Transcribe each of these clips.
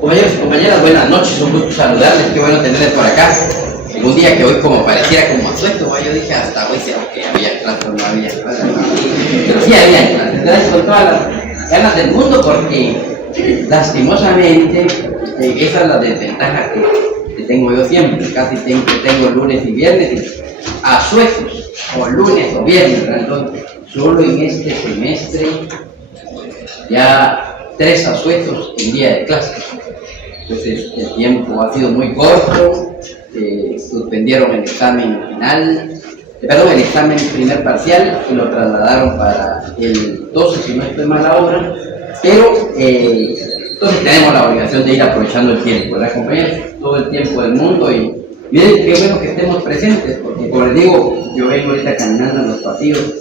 Compañeros y compañeras, buenas noches, un gusto saludarles, qué bueno tenerles por acá. En un día que hoy como pareciera como asueto, yo dije hasta hoy será que había clase o no había clase. Pero sí había clase, gracias con todas las ganas del mundo porque lastimosamente esa es la desventaja que tengo yo siempre, casi tengo lunes y viernes asuetos, o lunes o viernes, ¿verdad? Solo en este semestre ya 3 asuetos en día de clase. Entonces el tiempo ha sido muy corto, suspendieron el examen final, el examen primer parcial y lo trasladaron para el 12, si no estoy mal ahora, pero entonces tenemos la obligación de ir aprovechando el tiempo, ¿verdad, compañeros? Todo el tiempo del mundo y miren qué bueno que estemos presentes, porque como les digo, yo vengo ahorita caminando en los pasillos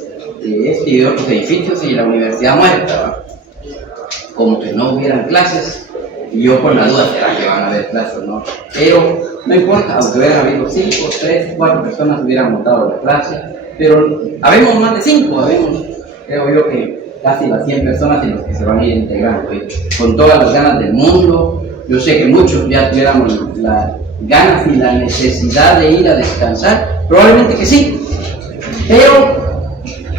de este y de otros edificios y la universidad muerta, ¿verdad? Como que no hubieran clases. Y yo con la duda, ¿será que van a haber clases o no? Pero no importa, aunque hubieran habido 5, 3, 4 personas hubieran montado la clase, pero habemos más de 5, creo yo que casi las 100 personas en los que se van a ir integrando, con todas las ganas del mundo. Yo sé que muchos ya tuviéramos las ganas y la necesidad de ir a descansar, probablemente que sí, pero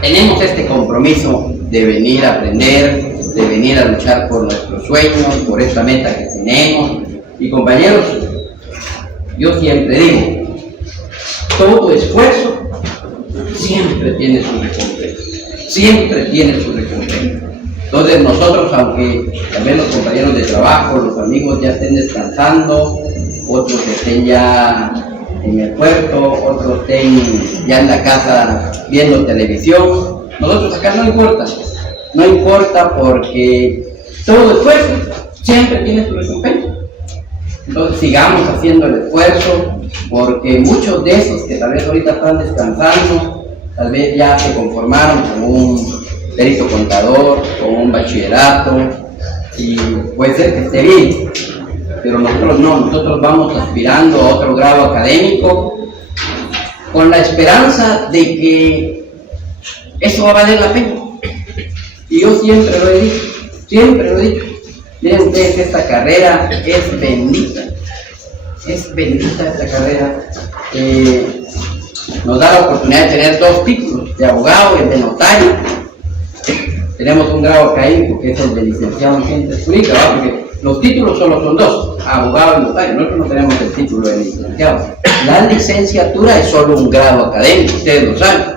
tenemos este compromiso de venir a aprender, de venir a luchar por nuestros sueños, por esta meta que tenemos. Y compañeros, yo siempre digo, todo esfuerzo siempre tiene su recompensa, siempre tiene su recompensa. Entonces nosotros, aunque también los compañeros de trabajo, los amigos ya estén descansando, otros estén ya en el puerto, otros estén ya en la casa viendo televisión, nosotros acá no importa porque todo esfuerzo siempre tiene su recompensa. Entonces sigamos haciendo el esfuerzo porque muchos de esos que tal vez ahorita están descansando, tal vez ya se conformaron con un perito contador, con un bachillerato y puede ser que esté bien, pero nosotros no, nosotros vamos aspirando a otro grado académico con la esperanza de que eso va a valer la pena. Y yo siempre lo he dicho, miren ustedes que esta carrera es bendita esta carrera, nos da la oportunidad de tener 2 títulos, de abogado y el de notario. Tenemos un grado académico que es el de licenciado en ciencias jurídicas, porque los títulos solo son 2, abogado y notario, nosotros no tenemos el título de licenciado. La licenciatura es solo un grado académico, ustedes lo saben.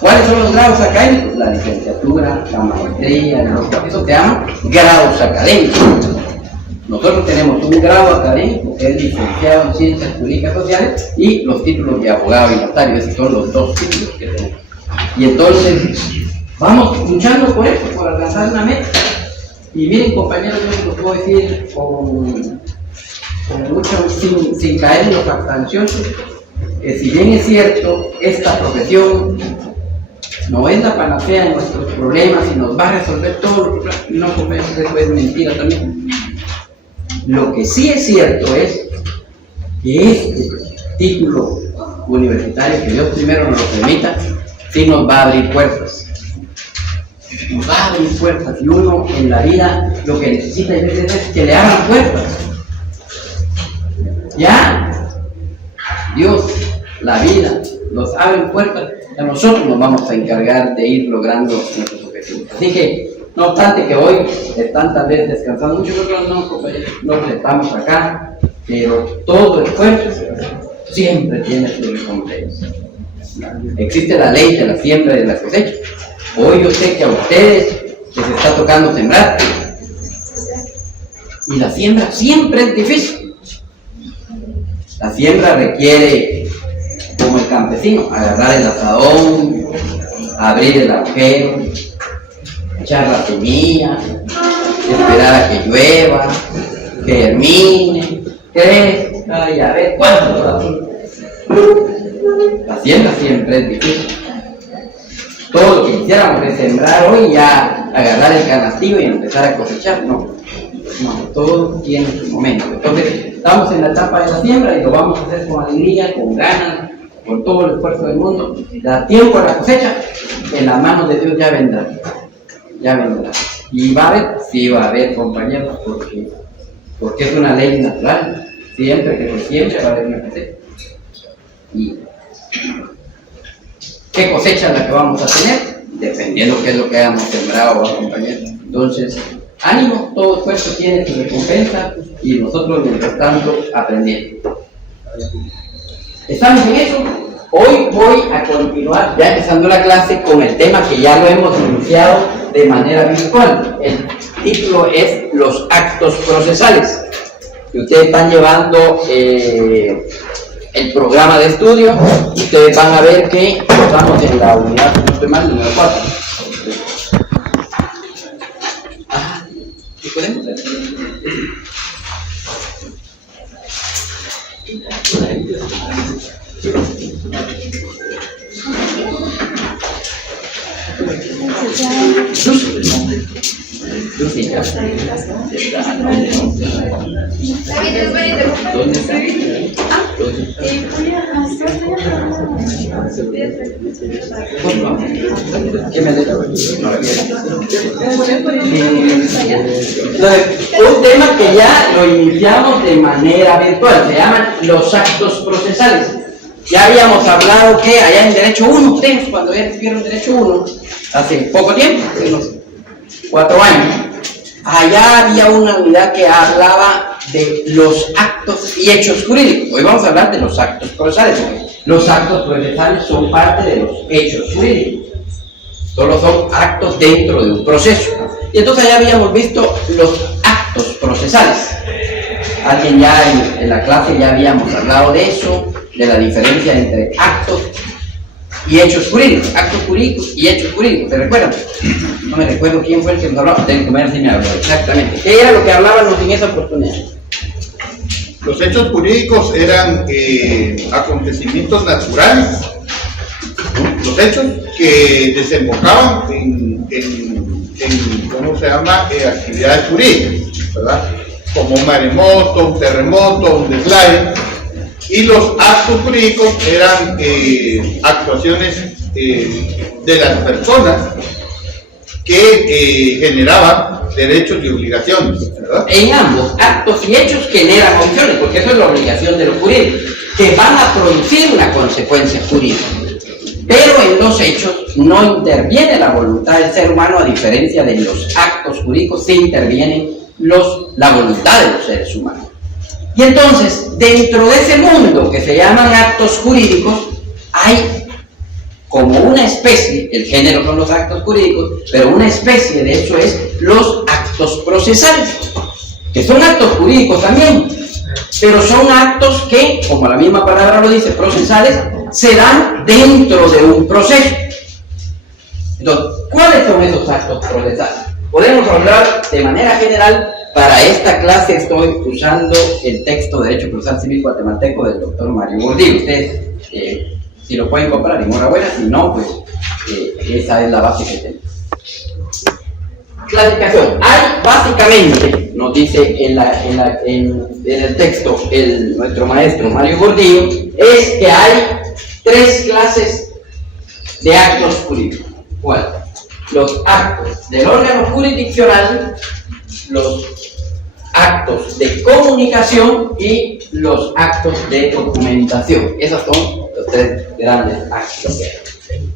¿Cuáles son los grados académicos? La licenciatura, la maestría, eso se llama grados académicos. Nosotros tenemos un grado académico que es licenciado en Ciencias Jurídicas Sociales y los títulos de abogado y notario, esos son los 2 títulos que tenemos. Y entonces, vamos luchando por eso, por alcanzar una meta. Y miren, compañeros, yo lo puedo decir con mucho, sin caer en lo jactancioso, que si bien es cierto, esta profesión no es la panacea de nuestros problemas y nos va a resolver todo lo que no, eso es mentira también. Lo que sí es cierto es que este título universitario, que Dios primero nos lo permita, sí nos va a abrir puertas. Nos va a abrir puertas y uno en la vida lo que necesita a veces es que le abran puertas. Ya, Dios, la vida, nos abren puertas. A nosotros nos vamos a encargar de ir logrando nuestros objetivos. Así que, no obstante que hoy están tal vez descansando mucho, nosotros estamos acá, pero todo esfuerzo siempre tiene su recompensa. Existe la ley de la siembra y de la cosecha. Hoy yo sé que a ustedes les está tocando sembrar, y la siembra siempre es difícil. La siembra requiere, como el campesino, agarrar el asadón, abrir el agujero, echar la semilla, esperar a que llueva, que germine, crezca y a ver cuánto va a ser. La siembra siempre es difícil. Todo lo que quisiéramos es sembrar hoy y ya agarrar el canastillo y empezar a cosechar, no, todo tiene su momento. Entonces estamos en la etapa de la siembra y lo vamos a hacer con alegría, con ganas, con todo el esfuerzo del mundo. Da tiempo a la cosecha, en las manos de Dios ya vendrá. ya vendrá. ¿Y va a haber? Sí va a haber, compañeros, porque es una ley natural. Siempre va a haber una cosecha. ¿Y qué cosecha es la que vamos a tener? Dependiendo qué es lo que hayamos sembrado, compañeros. Entonces, ánimo, todo esfuerzo tiene su recompensa y nosotros, mientras tanto, aprendiendo. ¿Estamos en eso? Hoy voy a continuar, ya empezando la clase, con el tema que ya lo hemos iniciado de manera virtual. El título es Los actos procesales. Y ustedes están llevando el programa de estudio. Ustedes van a ver que estamos en la unidad, no estoy mal, número 4. ¿Y podemos hacer? ¿Dónde está? ¿Qué me deja? Un tema que ya lo iniciamos de manera virtual, se llaman los actos procesales. Ya habíamos hablado que allá en Derecho 1, ustedes cuando vieron Derecho 1, hace poco tiempo, unos 4 años, allá había una unidad que hablaba de los actos y hechos jurídicos. Hoy vamos a hablar de los actos procesales. Los actos procesales son parte de los hechos jurídicos. Solo son actos dentro de un proceso. Y entonces allá habíamos visto los actos procesales. Alguien ya en la clase ya habíamos hablado de eso, de la diferencia entre actos y hechos jurídicos. Actos jurídicos y hechos jurídicos. ¿Se recuerdan? No me recuerdo quién fue el que nos hablaba. Tengo que ver si me habló exactamente. ¿Qué era lo que hablábamos en esa oportunidad? Los hechos jurídicos eran acontecimientos naturales, ¿no? Los hechos que desembocaban en ¿cómo se llama? Actividades jurídicas, ¿verdad? Como un maremoto, un terremoto, un deslave. Y los actos jurídicos eran actuaciones de las personas que generaban derechos y obligaciones, ¿verdad? En ambos, actos y hechos generan obligaciones, porque eso es la obligación de los jurídicos, que van a producir una consecuencia jurídica. Pero en los hechos no interviene la voluntad del ser humano, a diferencia de los actos jurídicos, sí interviene la voluntad de los seres humanos. Y entonces, dentro de ese mundo que se llaman actos jurídicos, hay como una especie, el género son los actos jurídicos, pero una especie de eso es los actos procesales, que son actos jurídicos también, pero son actos que, como la misma palabra lo dice, procesales, se dan dentro de un proceso. Entonces, ¿cuáles son esos actos procesales? Podemos hablar de manera general. Para esta clase estoy usando el texto de Derecho Procesal Civil Guatemalteco del doctor Mario Gordillo. Ustedes, si lo pueden comprar, enhorabuena, si no, pues esa es la base que tenemos. Clasificación. Hay básicamente, nos dice en el texto nuestro maestro Mario Gordillo, es que hay 3 clases de actos jurídicos. ¿Cuál? Los actos del órgano jurisdiccional, los actos de comunicación y los actos de documentación. Esos son los 3 grandes actos que hay.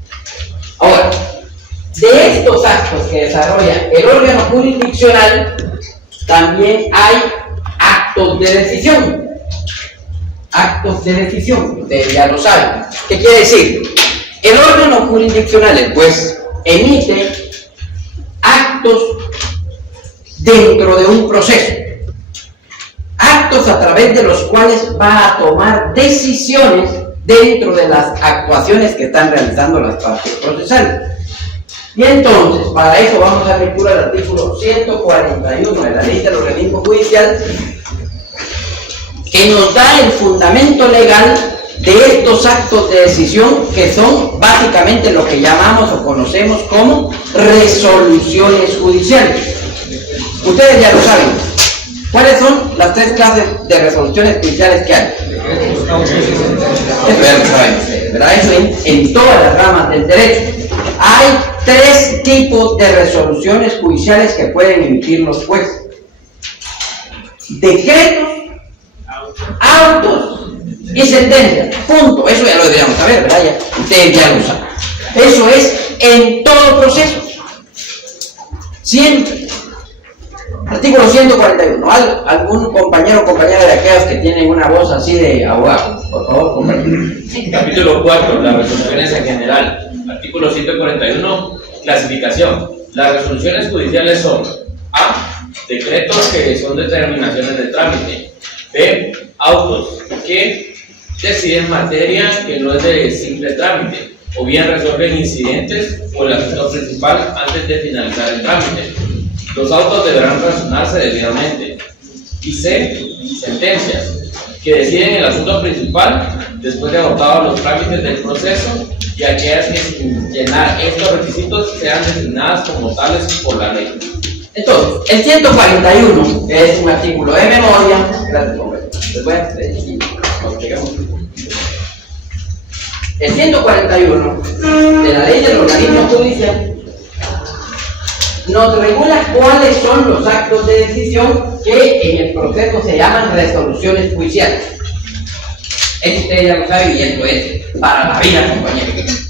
Ahora, de estos actos que desarrolla el órgano jurisdiccional, también hay actos de decisión. Actos de decisión, ustedes ya lo saben. ¿Qué quiere decir? El órgano jurisdiccional, el juez, emite actos dentro de un proceso. Actos a través de los cuales va a tomar decisiones dentro de las actuaciones que están realizando las partes procesales. Y entonces, para eso vamos a lectura el artículo 141 de la Ley del Organismo Judicial, que nos da el fundamento legal de estos actos de decisión, que son básicamente lo que llamamos o conocemos como resoluciones judiciales. Ustedes ya lo saben. ¿Cuáles son las 3 clases de resoluciones judiciales que hay? Eso ya lo saben ustedes, ¿verdad? Eso en todas las ramas del derecho. Hay tres tipos de resoluciones judiciales que pueden emitir los jueces: decretos, autos y sentencias. Punto. Eso ya lo deberíamos saber, ¿verdad? Ya, ustedes ya lo saben. Eso es en todo proceso. Siempre. Artículo 141. ¿Algún compañero o compañera de aquellos que tienen una voz así de abogado? Por favor, compañero. Capítulo 4. Las resoluciones en general. Artículo 141. Clasificación. Las resoluciones judiciales son: A. Decretos que son determinaciones de trámite. B. Autos que deciden materia que no es de simple trámite, o bien resuelven incidentes o el asunto principal antes de finalizar el trámite. Los autos deberán razonarse debidamente. Y C. Sentencias, que deciden el asunto principal después de agotados los trámites del proceso, y aquellas que sin llenar estos requisitos sean designadas como tales por la ley. Entonces, el 141, que es un artículo de memoria, gracias, compañero. El 141 de la ley del organismo judicial nos regula cuáles son los actos de decisión que en el proceso se llaman resoluciones judiciales. Eso ustedes ya lo saben, y esto es para la vida, compañeros.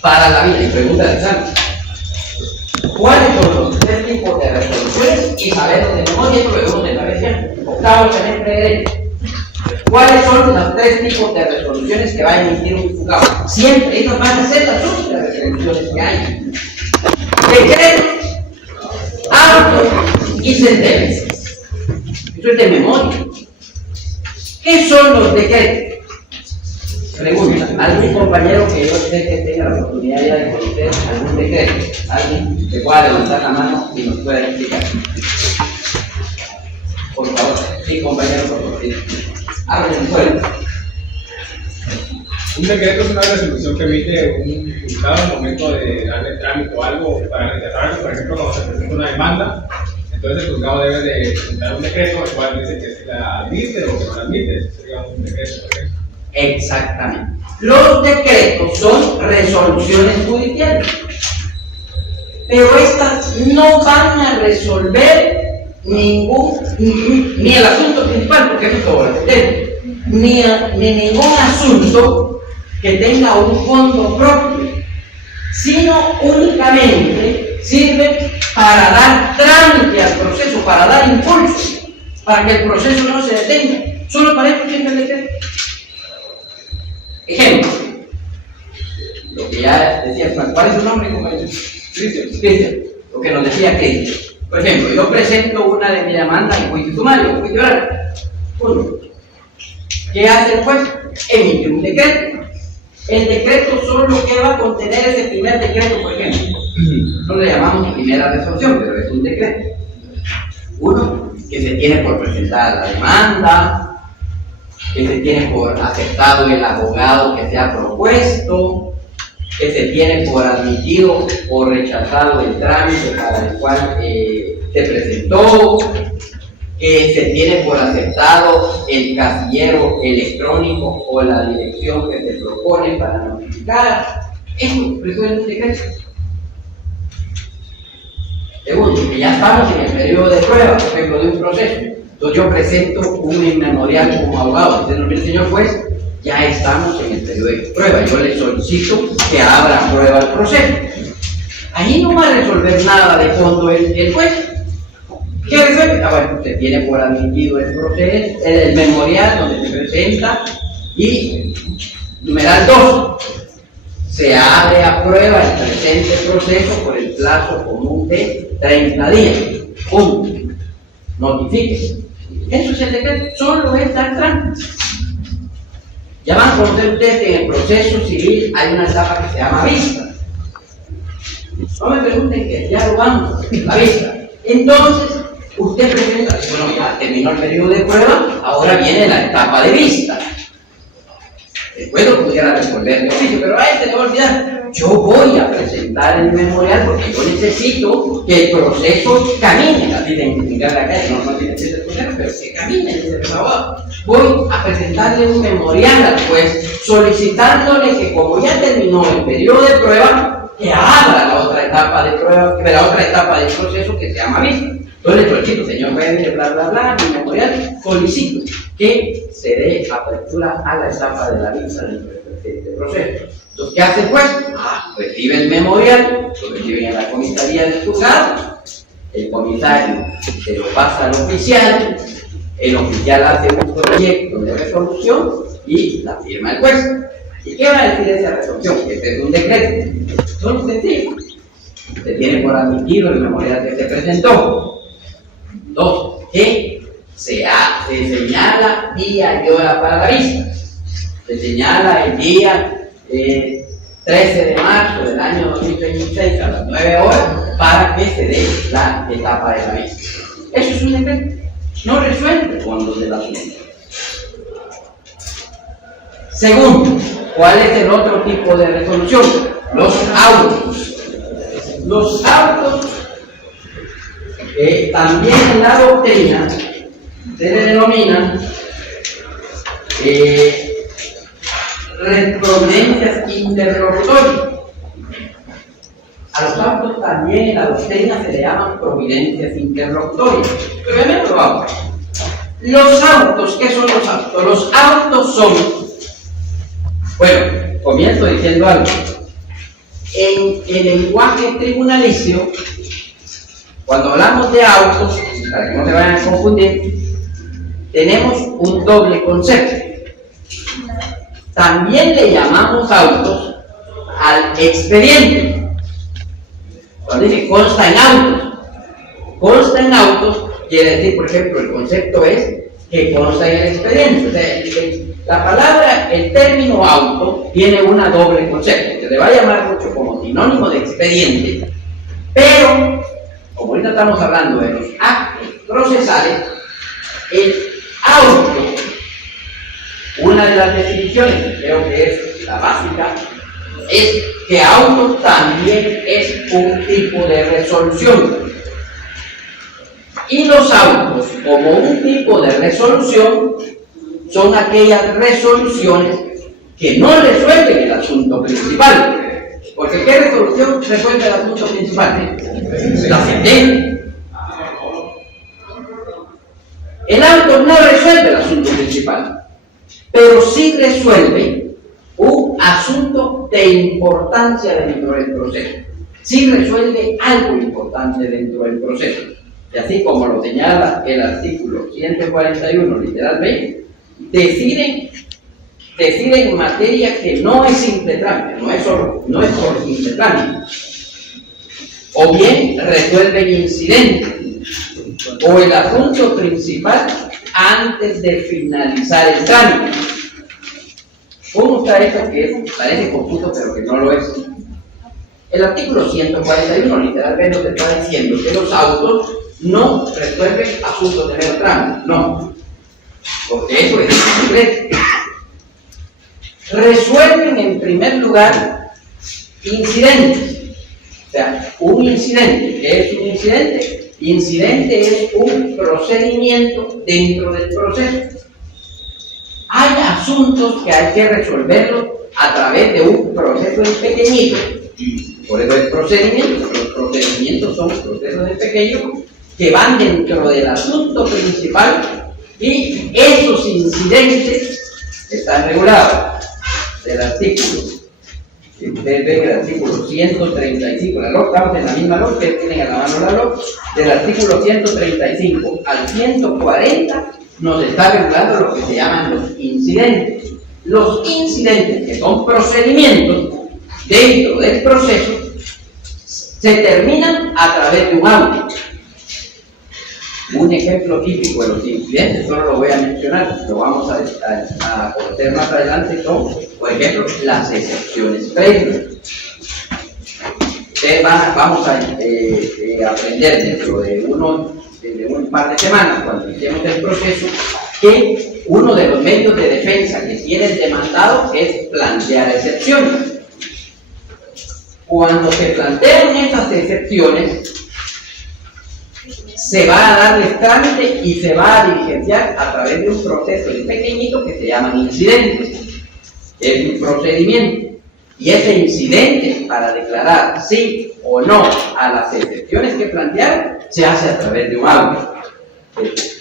Para la vida. Y pregunta de examen: ¿cuáles son los tres tipos de resoluciones? Y saberlo de memoria, esto lo debemos de saber siempre. Octavo semestre de Derecho. ¿Cuáles son los tres tipos de resoluciones que va a emitir un juzgado? Siempre, estas van a ser las únicas resoluciones que hay: decretos, autos y sentencias. Eso es de memoria. ¿Qué son los decretos? Pregunta: ¿algún compañero que yo sé que tenga la oportunidad ya de conocer algún decreto? ¿Alguien que pueda levantar la mano y nos pueda explicar? Por favor. Sí, compañero, por favor. Hablen fuerte. Un decreto es una resolución que emite un juzgado al momento de darle trámite o algo para rechazarlo. Por ejemplo, cuando se presenta una demanda, entonces el juzgado debe de presentar un decreto el cual dice que se la admite o que no la admite. Eso sería un decreto, por ejemplo. Exactamente. Los decretos son resoluciones judiciales, pero estas no van a resolver ni el asunto principal, porque eso es todo lo que tengo, ni ningún asunto que tenga un fondo propio, sino únicamente sirve para dar trámite al proceso, para dar impulso, para que el proceso no se detenga. Solo para eso sirve el decreto. Ejemplo, lo que ya decía, ¿cuál es su nombre, compañero? Cristian, lo que nos decía Cristian. Por ejemplo, yo presento una de mi demanda en juicio sumario, juicio oral. Uno. ¿Qué hace el juez? Emite un decreto. El decreto solo que va a contener ese primer decreto, por ejemplo. No le llamamos primera resolución, pero es un decreto. Uno, que se tiene por presentada la demanda, que se tiene por aceptado el abogado que se ha propuesto, que se tiene por admitido o rechazado el trámite para el cual se presentó, que se tiene por aceptado el casillero electrónico o la dirección que se propone para notificar. Eso resuelve un decreto. Segundo, que ya estamos en el periodo de prueba, por ejemplo, de un proceso. Entonces yo presento un memorial como abogado. Usted nos dice: señor juez, ya estamos en el periodo de prueba. Yo le solicito que abra prueba el proceso. Ahí no va a resolver nada de fondo el juez. ¿Qué resuelve? Bueno, usted tiene por admitido el proceso, el memorial donde se presenta, y numeral 2. Se abre a prueba el presente proceso por el plazo común de 30 días. Punto. Notifique. Eso es el decreto, solo es dar trámite. Ya van a conocer ustedes que en el proceso civil hay una etapa que se llama vista. No me pregunten que ya lo vamos, la vista. Entonces, usted presenta, bueno, ya terminó el periodo de prueba, ahora viene la etapa de vista. Después lo pudiera resolver de oficio, pero a este le va a olvidar. Yo voy a presentar el memorial porque yo necesito que el proceso camine. Así de identificar la calle, no tiene que ser el proceso, pero que camine desde el sábado. Voy a presentarle un memorial al juez solicitándole que, como ya terminó el periodo de prueba, que abra la otra etapa de prueba, de la otra etapa del proceso que se llama vista. Entonces le solicito, señor juez, bla, bla, bla, mi memorial, solicito que se dé apertura a la etapa de la vista del presente proceso. Entonces, ¿qué hace el juez? Recibe el memorial, lo reciben en la comisaría del juzgado, el comisario se lo pasa al oficial, el oficial hace un proyecto de resolución y la firma el juez. ¿Y qué va a decir esa resolución? Que este es un decreto. Son sencillos. Se tiene por admitido el memorial que se presentó. 2. Que se señala día y hora para la vista. Se señala el día 13 de marzo del año 2026 a las 9 horas para que se dé la etapa de la vista. Eso es un decreto. No resuelve fondos del asunto. Segundo, ¿cuál es el otro tipo de resolución? Los autos. Los autos, también en la doctrina, se le denominan providencias interlocutorias. A los autos también en la doctrina se le llaman providencias interlocutorias. Pero vamos. Los autos, ¿qué son los autos? Los autos son, bueno, comienzo diciendo algo. En el lenguaje tribunalicio, cuando hablamos de autos, para que no se vayan a confundir, tenemos un doble concepto. También le llamamos autos al expediente. Cuando dice consta en autos, consta en autos quiere decir, por ejemplo, el concepto es que consta en el expediente. O sea, la palabra, el término auto tiene una doble concepto. Se le va a llamar mucho como sinónimo de expediente, pero como ahorita estamos hablando de los actos procesales, el auto, una de las definiciones, creo que es la básica, es que auto también es un tipo de resolución. Y los autos, como un tipo de resolución, son aquellas resoluciones que no resuelven el asunto principal. Porque ¿qué resolución resuelve el asunto principal? La sentencia. El auto no resuelve el asunto principal, pero sí resuelve un asunto de importancia dentro del proceso. Sí resuelve algo importante dentro del proceso. Y así como lo señala el artículo 141, literal B, deciden materia que no es simple trámite, no es por simple trámite. O bien resuelven incidentes o el asunto principal antes de finalizar el trámite. ¿Cómo está esto que parece confuso pero que no lo es? El artículo 141 literalmente nos está diciendo que los autos no resuelven asuntos de mero trámite, no, porque eso es secreto. Resuelven en primer lugar incidentes. O sea, un incidente, ¿qué es un incidente? Incidente es un procedimiento dentro del proceso. Hay asuntos que hay que resolverlos a través de un proceso en pequeñito. Por eso es procedimiento. Los procedimientos son procesos en pequeño que van dentro del asunto principal y esos incidentes están regulados del artículo. Si ustedes ven el artículo 135, la LOC, estamos en la misma LOC, ustedes tienen a la mano la LOC, del artículo 135 al 140 nos está regulando lo que se llaman los incidentes. Los incidentes, que son procedimientos dentro del proceso, se terminan a través de un auto. Un ejemplo típico de los incidentes, solo lo voy a mencionar, lo vamos a conocer más adelante, son, por ejemplo, las excepciones previas. Vamos a aprender dentro de un par de semanas, cuando iniciemos el proceso, que uno de los medios de defensa que tiene el demandado es plantear excepciones. Cuando se plantean esas excepciones, se va a darles trámite y se va a diligenciar a través de un proceso pequeñito que se llaman incidentes. Es un procedimiento. Y ese incidente para declarar sí o no a las excepciones que plantearon se hace a través de un audio.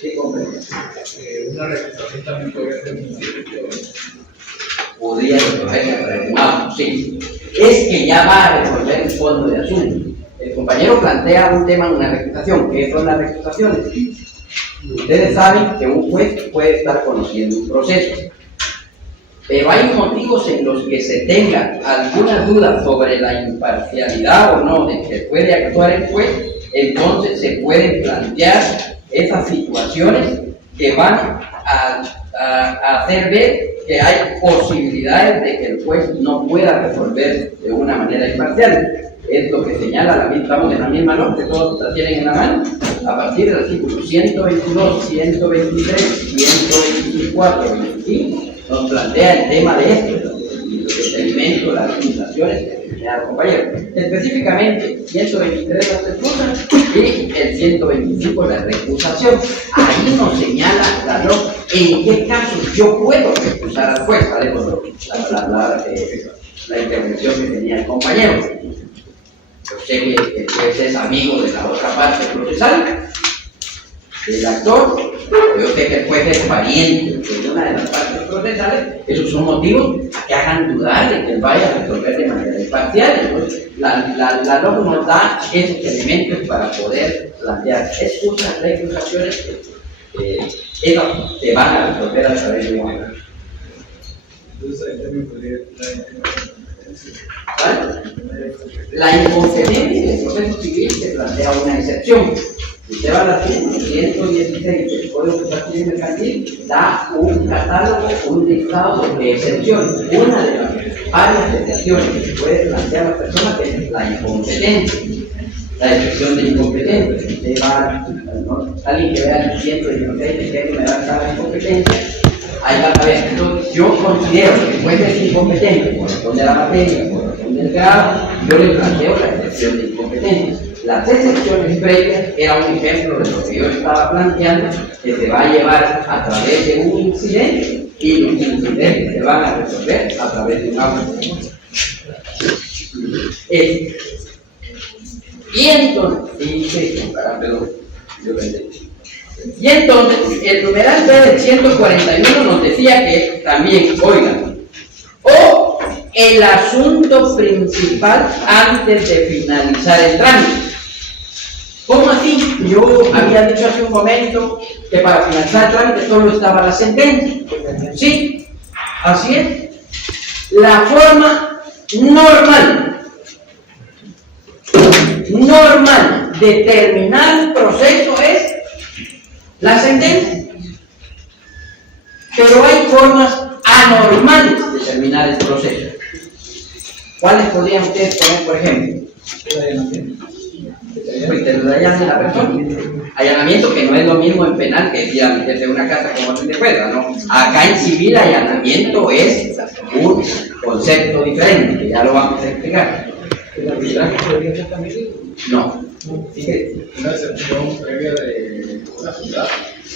¿Qué comprende? Una recusación también podría ser un incidente. Podría resolverse a través de un audio, sí. Es que ya va a resolver el fondo de asunto. El compañero plantea un tema en una recusación. ¿Qué son las recusaciones? Ustedes saben que un juez puede estar conociendo un proceso, pero hay motivos en los que se tenga alguna duda sobre la imparcialidad o no de que puede actuar el juez, entonces se pueden plantear esas situaciones que van a hacer ver que hay posibilidades de que el juez no pueda resolver de una manera imparcial. Es lo que señala la misma, estamos en la misma nota, que todos la tienen en la mano, a partir del artículo 122, 123, 124, 25, nos plantea el tema de esto, los elementos, las limitaciones que señala el compañero. Específicamente, 123 las recusas y el 125 la recusación. Ahí nos señala la nota en qué casos yo puedo recusar al juez, ¿vale? Por la intervención que tenía el compañero. Yo sé que el juez es amigo de la otra parte procesal, del actor, yo sé que el juez es pariente de una de las partes procesales. Esos son motivos que hagan dudar de que él vaya a resolver de manera imparcial. Entonces, la norma nos da esos elementos para poder plantear excusas, recusaciones que se van a resolver a través de un acto. Entonces, ahí también podría la incompetencia del proceso civil se plantea una excepción. Si usted va al artículo 116 del Código Civil Mercantil, da un catálogo, un listado de excepciones. Una de las varias excepciones que se puede plantear a la persona es la incompetencia. La excepción de incompetencia. Si usted va, ¿no? Alguien que vea el 116 de que me da la incompetencia, ahí va a ver. Entonces, yo considero que el juez es incompetente por razón de la materia, por razón del grado, yo le planteo la excepción de incompetencia. Las excepciones previas era un ejemplo de lo que yo estaba planteando, que se va a llevar a través de un incidente y los incidentes se van a resolver a través de un auto. Y entonces, el numeral B del 141 nos decía que también, oigan, o el asunto principal antes de finalizar el trámite. ¿Cómo así? Yo había dicho hace un momento que para finalizar el trámite solo estaba la sentencia. Sí, así es. La forma normal de terminar el proceso es la sentencia. Pero hay formas anormales de terminar el proceso. ¿Cuáles podrían ustedes poner, por ejemplo? Pues te lo darían a la persona. Allanamiento, que no es lo mismo en penal que ir a meterse en una casa como se te pueda, ¿no? Acá en civil allanamiento es un concepto diferente, que ya lo vamos a explicar. ¿El arbitraje podría ser también? No. Fíjate. Una excepción previa de una ciudad.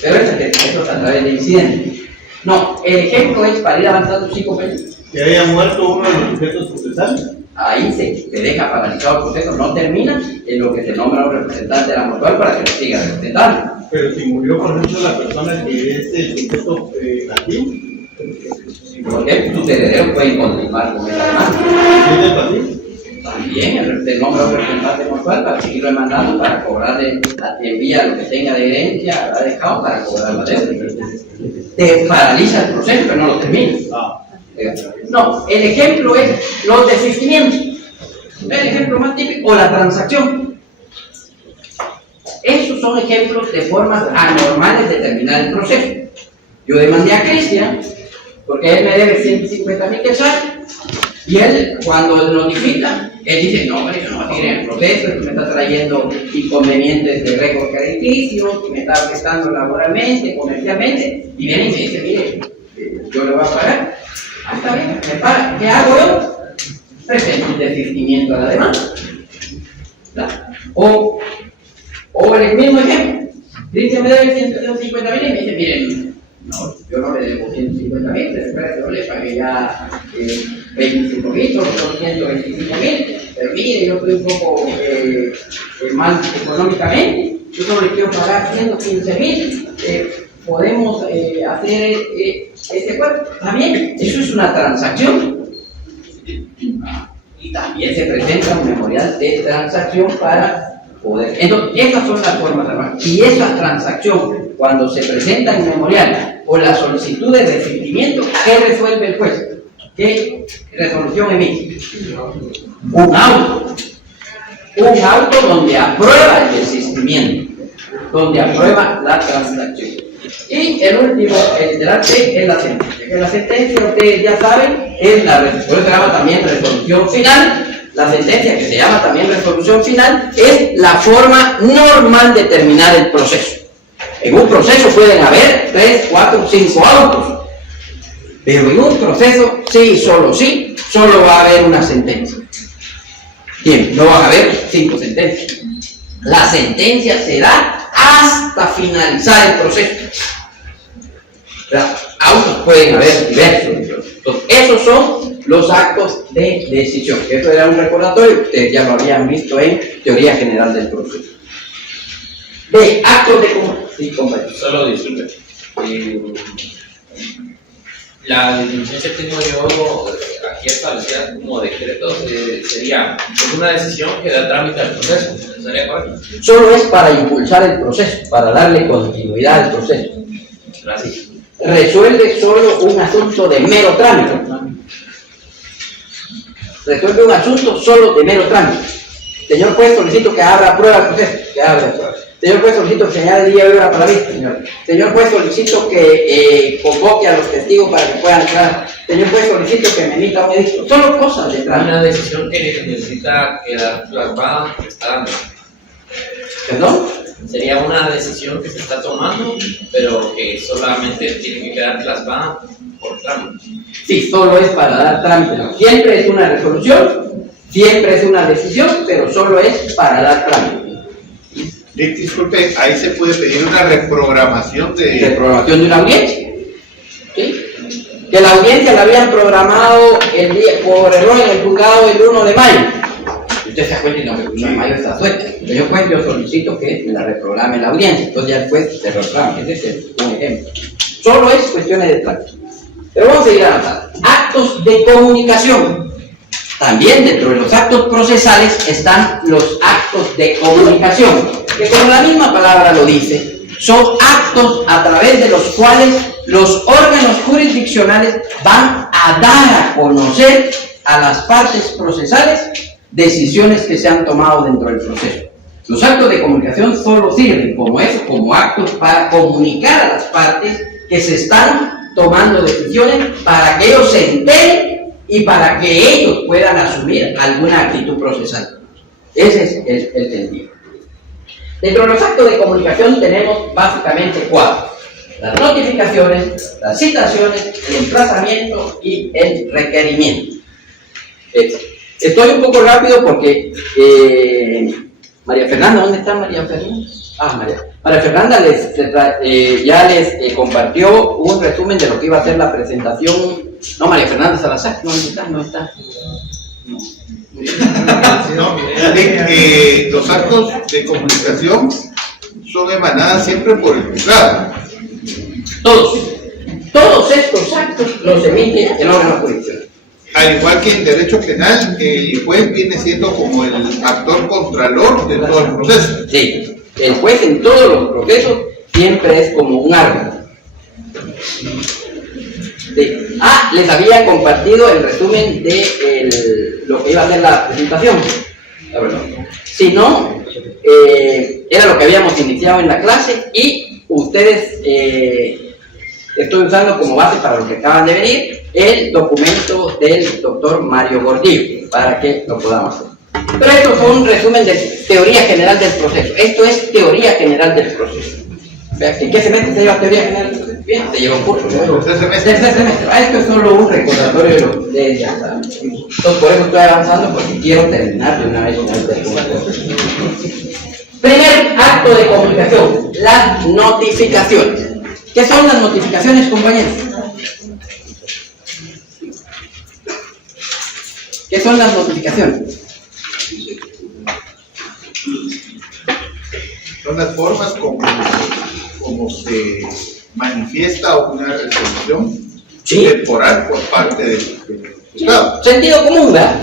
Pero eso es a través de incidentes. No, el ejemplo es para ir avanzando 5 meses. Que haya muerto uno de los sujetos procesales. Ahí se deja paralizado el proceso, no termina en lo que se nombra un representante de la mutual para que lo siga representando. Pero si murió, por ejemplo, la persona que es el sujeto nativo. ¿Por qué? Tus herederos pueden continuar con el demanda. ¿Es el nativo? También se nombra un representante mutual para seguirlo demandando, para cobrarle la envía lo que tenga de herencia, ha dejado para cobrar la deuda. Te paraliza el proceso, pero no lo termina. No, el ejemplo es los desistimientos. El ejemplo más típico, o la transacción. Esos son ejemplos de formas anormales de terminar el proceso. Yo demandé a Cristian porque él me debe 150,000 quetzales y él, cuando notifica, él dice: no, hombre, yo no voy a seguir en el proceso, que me está trayendo inconvenientes de récord crediticio, que me está afectando laboralmente, comercialmente, y viene y me dice: mire, yo le voy a pagar. Ah, está bien, me paga. ¿Qué hago yo? Presento un desistimiento a la demanda. O el mismo ejemplo. Cristian me debe 150,000 y me dice: miren, no, yo no le debo 150,000, pero espera que yo le pagué ya 25.000, otros son 125.000, pero mire, yo estoy un poco mal económicamente, yo solo le quiero pagar 115.000, podemos hacer este acuerdo. También, eso es una transacción. Y también se presenta un memorial de transacción para poder. Entonces, esas son las formas de trabajar. Y esa transacción, cuando se presenta en memorial o la solicitud de desistimiento, ¿qué resuelve el juez? ¿Qué resolución emite? Un auto. Un auto donde aprueba el desistimiento, donde aprueba la transacción. Y el último, el de la T, es la sentencia. Que la sentencia, ustedes ya saben, es por eso se llama también resolución final. La sentencia, que se llama también resolución final, es la forma normal de terminar el proceso. En un proceso pueden haber 3, 4, 5 autos. Pero en un proceso, sí, solo va a haber una sentencia. Bien, no van a haber 5 sentencias. La sentencia se da hasta finalizar el proceso. Autos pueden haber diversos. Entonces, esos son los actos de decisión. Esto era un recordatorio, ustedes ya lo habían visto en Teoría General del Proceso. De actos de comunicación. Sí, compañero. Solo disculpe. La definición que tengo yo aquí establecida como decreto sería una decisión que da trámite al proceso. ¿Estaría correcto? Solo es para impulsar el proceso, para darle continuidad al proceso. Gracias. Resuelve solo un asunto de mero trámite. Resuelve un asunto solo de mero trámite. Señor juez, solicito que abra prueba el proceso. Que abra prueba. Señor juez, solicito que se añade día y hora para la vista, señor. Señor juez, solicito que convoque a los testigos para que puedan entrar. Señor juez, solicito que me emita un edicto. Solo cosas de trámite. Una decisión que necesita quedar plasmada que está dando. ¿Perdón? Sería una decisión que se está tomando, pero que solamente tiene que quedar plasmada por trámite. Sí, solo es para dar trámite. No. Siempre es una resolución, siempre es una decisión, pero solo es para dar trámite. Disculpe, ahí se puede pedir una reprogramación de Una audiencia. ¿Sí? Que la audiencia la habían programado por error en el juzgado el 1 de mayo. Usted se acuerda y no, el 1 de mayo está suelta. Yo solicito que me la reprograme la audiencia. Entonces ya el juez se reprograma. Ese es un ejemplo. Solo es cuestiones de trámite. Pero vamos a seguir avanzando. Actos de comunicación. También dentro de los actos procesales están los actos de comunicación, que como la misma palabra lo dice, son actos a través de los cuales los órganos jurisdiccionales van a dar a conocer a las partes procesales decisiones que se han tomado dentro del proceso. Los actos de comunicación solo sirven como actos para comunicar a las partes que se están tomando decisiones para que ellos se enteren y para que ellos puedan asumir alguna actitud procesal. Ese es el sentido. Dentro de los actos de comunicación tenemos básicamente 4. Las notificaciones, las citaciones, el emplazamiento y el requerimiento. Estoy un poco rápido porque María Fernanda, ¿dónde está María Fernanda? María Fernanda ya les compartió un resumen de lo que iba a ser la presentación. No, María Fernanda Salazar, no está. Los actos de comunicación son emanadas siempre por el juzgado. Todos estos actos los emite el órgano jurisdiccional. Al igual que en derecho penal, el juez viene siendo como el actor contralor de todo el proceso. Sí, el juez en todos los procesos siempre es como un árbitro. Sí. Les había compartido el resumen de lo que iba a ser la presentación. Si no, era lo que habíamos iniciado en la clase y ustedes, estoy usando como base para los que acaban de venir, el documento del doctor Mario Gordillo, para que lo podamos hacer. Pero esto fue un resumen de teoría general del proceso. Esto es teoría general del proceso. ¿En qué semestre se lleva teoría general del proceso? Bien, se lleva un curso. Tercer semestre. Esto es solo un recordatorio de ya. Entonces, por eso estoy avanzando, porque quiero terminar de una vez con este punto. Primer acto de comunicación, las notificaciones. ¿Qué son las notificaciones, compañeros? ¿Qué son las notificaciones? Son las formas como se manifiesta una resolución Sí. temporal por parte del Estado. Sentido común, ¿verdad?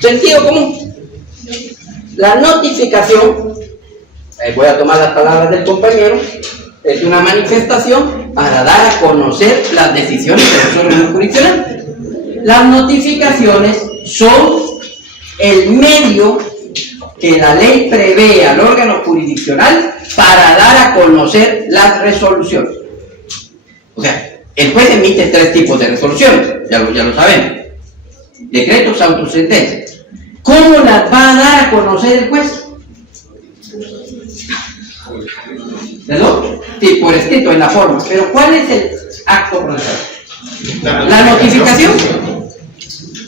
Sentido común. La notificación, voy a tomar las palabras del compañero, es una manifestación para dar a conocer las decisiones de los órganos jurisdiccionales. Las notificaciones son el medio que la ley prevé al órgano jurisdiccional para dar a conocer las resoluciones. O sea, el juez emite 3 tipos de resoluciones, ya lo sabemos. Decretos, autos, sentencias. ¿Cómo las va a dar a conocer el juez? ¿Perdón? Sí, por escrito, en la forma. Pero ¿cuál es el acto procesal? La notificación.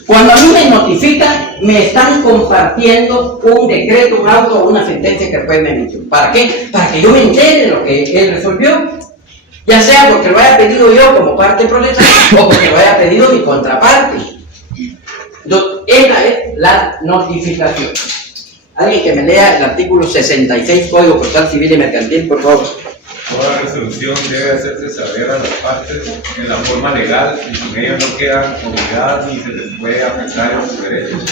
Cuando a mí me notifican, me están compartiendo un decreto, un auto o una sentencia que el juez me emitió. ¿Para qué? Para que yo me entere de lo que él resolvió. Ya sea porque lo haya pedido yo como parte procesal o porque lo haya pedido mi contraparte. Entonces, esa es la notificación. Alguien que me lea el artículo 66 Código Procesal Civil y Mercantil, por favor. Toda resolución debe hacerse saber a las partes en la forma legal y con ello no quedan obligadas ni se les puede afectar en sus derechos.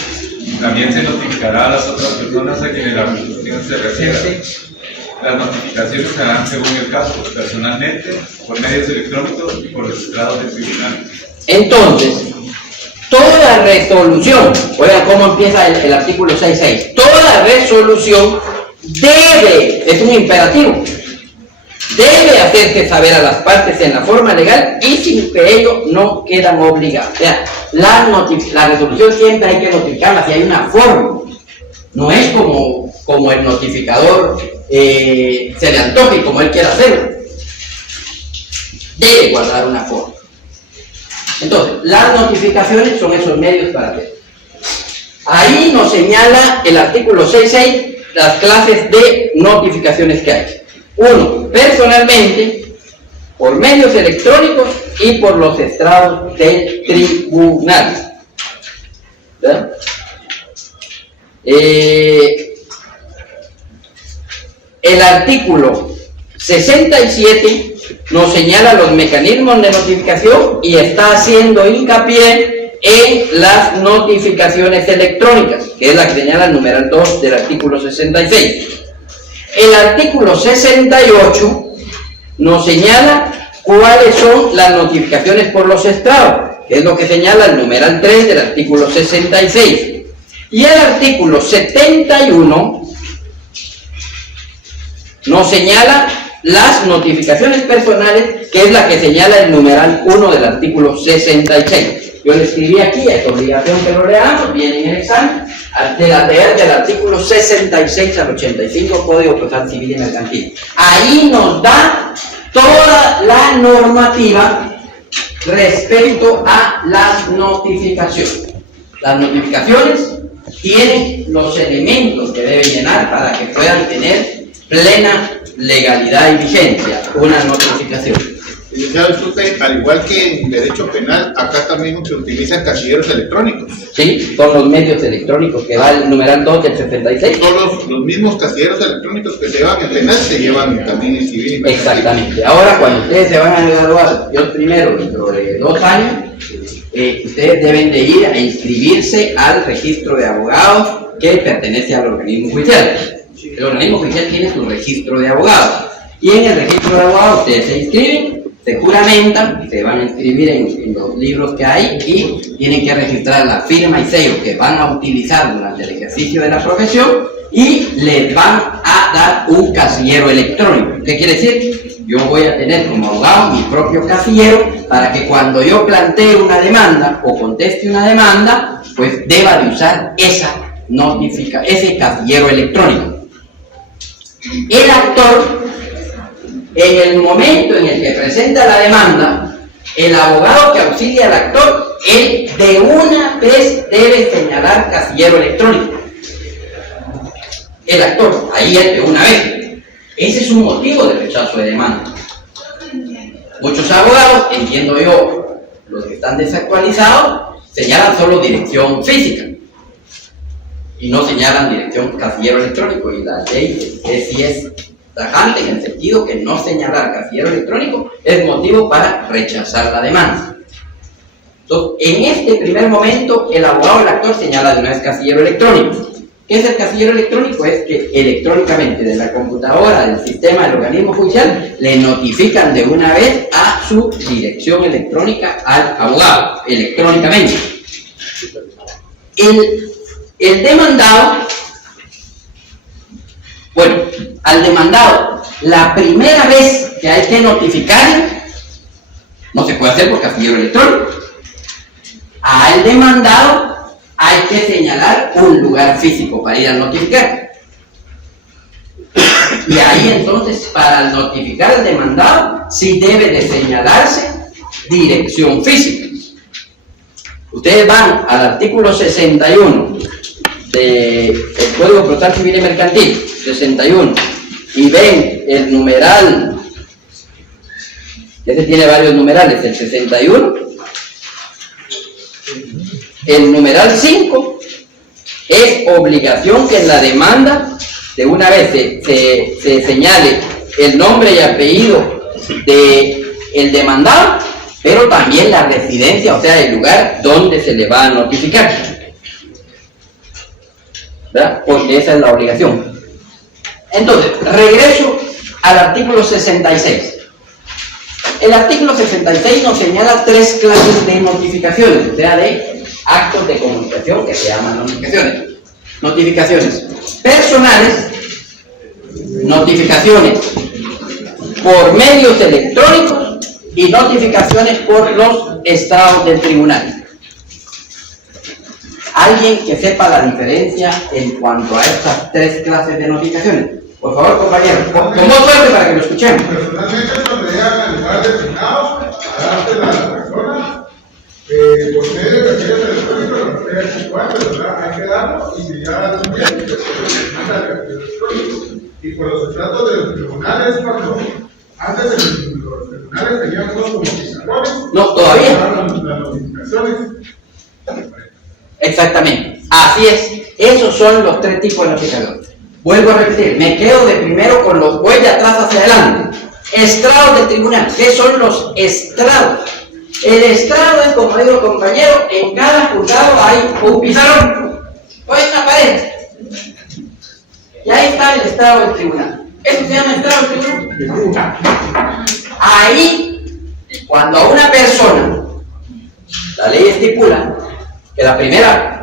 También se notificará a las otras personas a quienes la resolución se refiera. Las notificaciones se harán según el caso, personalmente, por medios electrónicos y por registrados del tribunal. Entonces, toda resolución, oigan cómo empieza el artículo 6.6, toda resolución debe, es un imperativo, debe hacerse saber a las partes en la forma legal y sin que ellos no quedan obligados. O sea, la resolución siempre hay que notificarla si hay una forma. No es como el notificador se le antoje y como él quiera hacerlo. Debe guardar una forma. Entonces, las notificaciones son esos medios para hacer. Ahí nos señala el artículo 6.6 las clases de notificaciones que hay. 1. Personalmente, por medios electrónicos y por los estrados del tribunal. ¿Verdad? El artículo 67 nos señala los mecanismos de notificación y está haciendo hincapié en las notificaciones electrónicas, que es la que señala el numeral 2 del artículo 66. El artículo 68 nos señala cuáles son las notificaciones por los estrados, que es lo que señala el numeral 3 del artículo 66. Y el artículo 71 nos señala las notificaciones personales, que es la que señala el numeral 1 del artículo 66. Yo le escribí aquí, es obligación que lo leamos, viene en el examen, del artículo 66 al 85, Código Procesal Civil y Mercantil. Ahí nos da toda la normativa respecto a las notificaciones. Las notificaciones tienen los elementos que deben llenar para que puedan tener plena legalidad y vigencia una notificación. Licenciado, disculpe, al igual que en derecho penal, acá también se utilizan casilleros electrónicos. Sí, son los medios electrónicos que va el numeral 2 del 76. Todos los mismos casilleros electrónicos que se llevan en penal se llevan también en civil y mercantil. Exactamente. Ahora, cuando ustedes se van a graduar, yo primero, dentro de 2 años, ustedes deben de ir a inscribirse al registro de abogados que pertenece al organismo judicial. El organismo judicial tiene su registro de abogados. Y en el registro de abogados ustedes se inscriben, se juramentan, se van a inscribir en los libros que hay y tienen que registrar la firma y sello que van a utilizar durante el ejercicio de la profesión y les van a dar un casillero electrónico. ¿Qué quiere decir? Yo voy a tener como abogado mi propio casillero para que cuando yo plantee una demanda o conteste una demanda, pues deba de usar ese casillero electrónico. El actor, en el momento en el que presenta la demanda, el abogado que auxilia al actor, él de una vez debe señalar casillero electrónico. El actor, ahí él de una vez. Ese es un motivo de rechazo de demanda. Muchos abogados, entiendo yo, los que están desactualizados, señalan solo dirección física. y no señalan dirección casillero electrónico, y la ley sí es tajante en el sentido que no señalar casillero electrónico es motivo para rechazar la demanda. Entonces, en este primer momento, el abogado del actor señala de una vez casillero electrónico. ¿Qué es el casillero electrónico? Es que electrónicamente de la computadora, del sistema del organismo judicial, le notifican de una vez a su dirección electrónica al abogado, electrónicamente. El demandado, bueno, al demandado, la primera vez que hay que notificarle, no se puede hacer por casillero electrónico. Al demandado hay que señalar un lugar físico para ir a notificar. Y ahí entonces, para notificar al demandado, sí debe de señalarse dirección física. Ustedes van al artículo 61 del Código Procesal Civil y Mercantil, 61, y ven el numeral, este tiene varios numerales, el 61, el numeral 5 es obligación que en la demanda de una vez se señale el nombre y apellido del demandado, pero también la residencia, o sea, el lugar donde se le va a notificar, ¿verdad? Porque esa es la obligación. Entonces, regreso al artículo 66. El artículo 66 nos señala 3 clases de notificaciones, o sea, de actos de comunicación que se llaman notificaciones. Notificaciones personales, notificaciones por medios electrónicos y notificaciones por los estrados del tribunal. ¿Alguien que sepa la diferencia en cuanto a estas 3 clases de notificaciones? Por favor, compañero, con voz fuerte para que lo escuchemos. Personalmente, cuando llegan al lugar designado, a dársela a la persona, por medio de medios electrónicos, lo que sea igual, ¿verdad? Hay que darlo, y si ya no tiene, pues se manda al casillero electrónico. Y por los estratos de los tribunales, cuando antes los tribunales tenían unos comunicadores, No, todavía. las notificaciones. Exactamente, así es. Esos son los 3 tipos de notificación. Vuelvo a repetir, me quedo de primero con los, voy de atrás hacia adelante. Estrados del tribunal. ¿Qué son los estrados? El estrado es, como digo compañero, en cada juzgado hay un pizarrón o hay una pared. Y ahí está el estrado del tribunal. ¿Eso se llama estrado del tribunal? Ahí, cuando a una persona, la ley estipula que la primera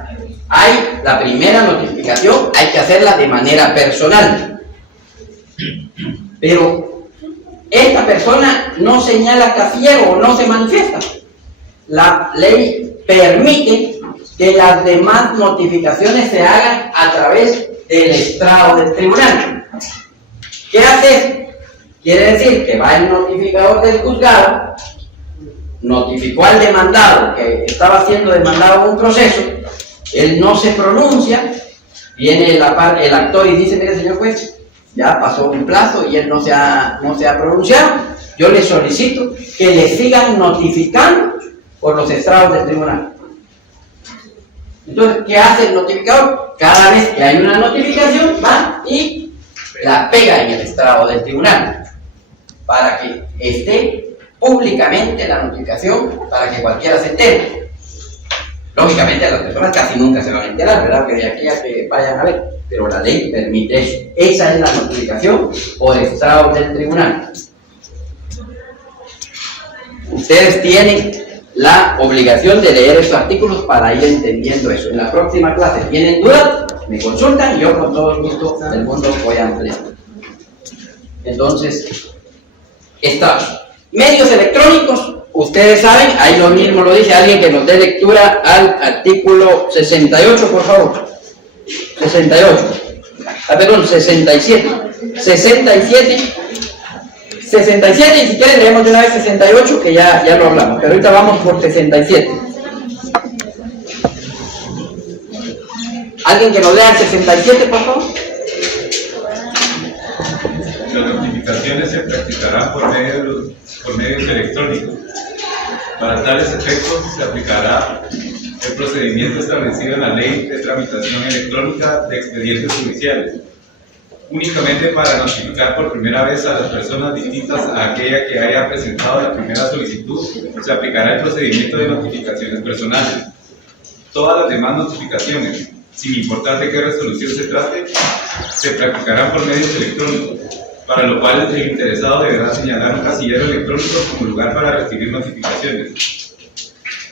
notificación hay que hacerla de manera personal. Pero esta persona no señala casillero o no se manifiesta. La ley permite que las demás notificaciones se hagan a través del estrado del tribunal. ¿Qué hace? Quiere decir que va el notificador del juzgado, notificó al demandado que estaba siendo demandado en un proceso, él no se pronuncia, viene el actor y dice: mire, señor juez, ya pasó un plazo y él no se ha pronunciado, yo le solicito que le sigan notificando por los estrados del tribunal. Entonces, ¿qué hace el notificador? Cada vez que hay una notificación, va y la pega en el estrado del tribunal para que esté públicamente la notificación, para que cualquiera se entere. Lógicamente a las personas casi nunca se van a enterar, ¿verdad? Que de aquí a que vayan a ver, pero la ley permite eso. Esa es la notificación por estrado del tribunal. Ustedes tienen la obligación de leer estos artículos para ir entendiendo eso. En la próxima clase, ¿tienen dudas? Me consultan y yo con todo el gusto del mundo voy a ampliar. Entonces, estados. Medios electrónicos, ustedes saben, ahí lo mismo lo dice alguien que nos dé lectura al artículo 68, por favor. 68. Perdón, 67. 67, y si quieren leemos de una vez 68, que ya lo hablamos, pero ahorita vamos por 67. ¿Alguien que nos lea el 67, por favor? Las notificaciones se practicarán por medios electrónicos. Para tales efectos se aplicará el procedimiento establecido en la Ley de Tramitación Electrónica de Expedientes Judiciales, únicamente para notificar por primera vez a las personas distintas a aquella que haya presentado la primera solicitud, se aplicará el procedimiento de notificaciones personales. Todas las demás notificaciones, sin importar de qué resolución se trate, se practicarán por medios electrónicos, para lo cual el interesado deberá señalar un casillero electrónico como lugar para recibir notificaciones.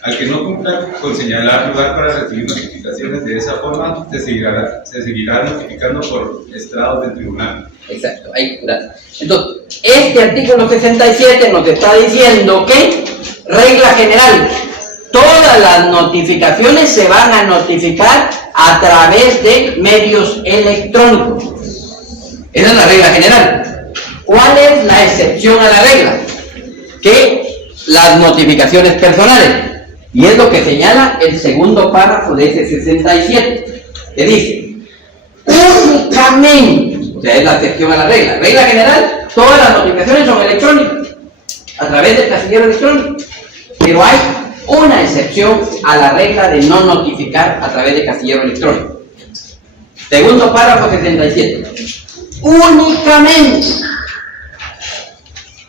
Al que no cumpla con señalar lugar para recibir notificaciones de esa forma, se seguirá notificando por estrados del tribunal. Exacto, ahí, gracias. Entonces, este artículo 67 nos está diciendo que, regla general, todas las notificaciones se van a notificar a través de medios electrónicos. Esa es la regla general. ¿Cuál es la excepción a la regla? Que las notificaciones personales. Y es lo que señala el segundo párrafo de ese 67, que dice, únicamente, o sea, es la excepción a la regla. Regla general, todas las notificaciones son electrónicas, a través del casillero electrónico. Pero hay una excepción a la regla de no notificar a través de casillero electrónico. Segundo párrafo 67. Únicamente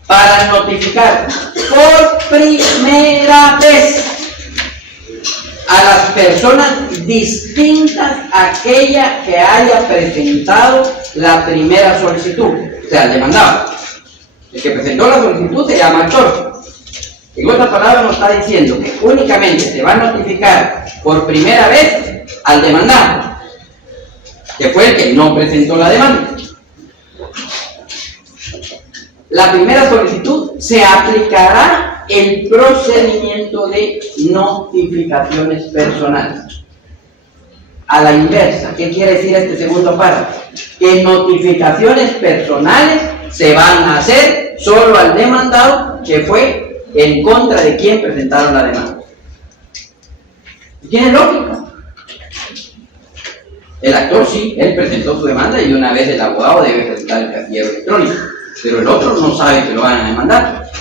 para notificar por primera vez a las personas distintas a aquella que haya presentado la primera solicitud, o sea, el demandado. El que presentó la solicitud se llama actor. En otras palabras nos está diciendo que únicamente se va a notificar por primera vez al demandado, que fue el que no presentó la demanda. La primera solicitud se aplicará el procedimiento de notificaciones personales. A la inversa, ¿qué quiere decir este segundo párrafo? Que notificaciones personales se van a hacer solo al demandado que fue en contra de quien presentaron la demanda. ¿Tiene lógica? El actor sí, él presentó su demanda y una vez el abogado debe presentar el casillero electrónico, pero el otro no sabe que lo van a demandar.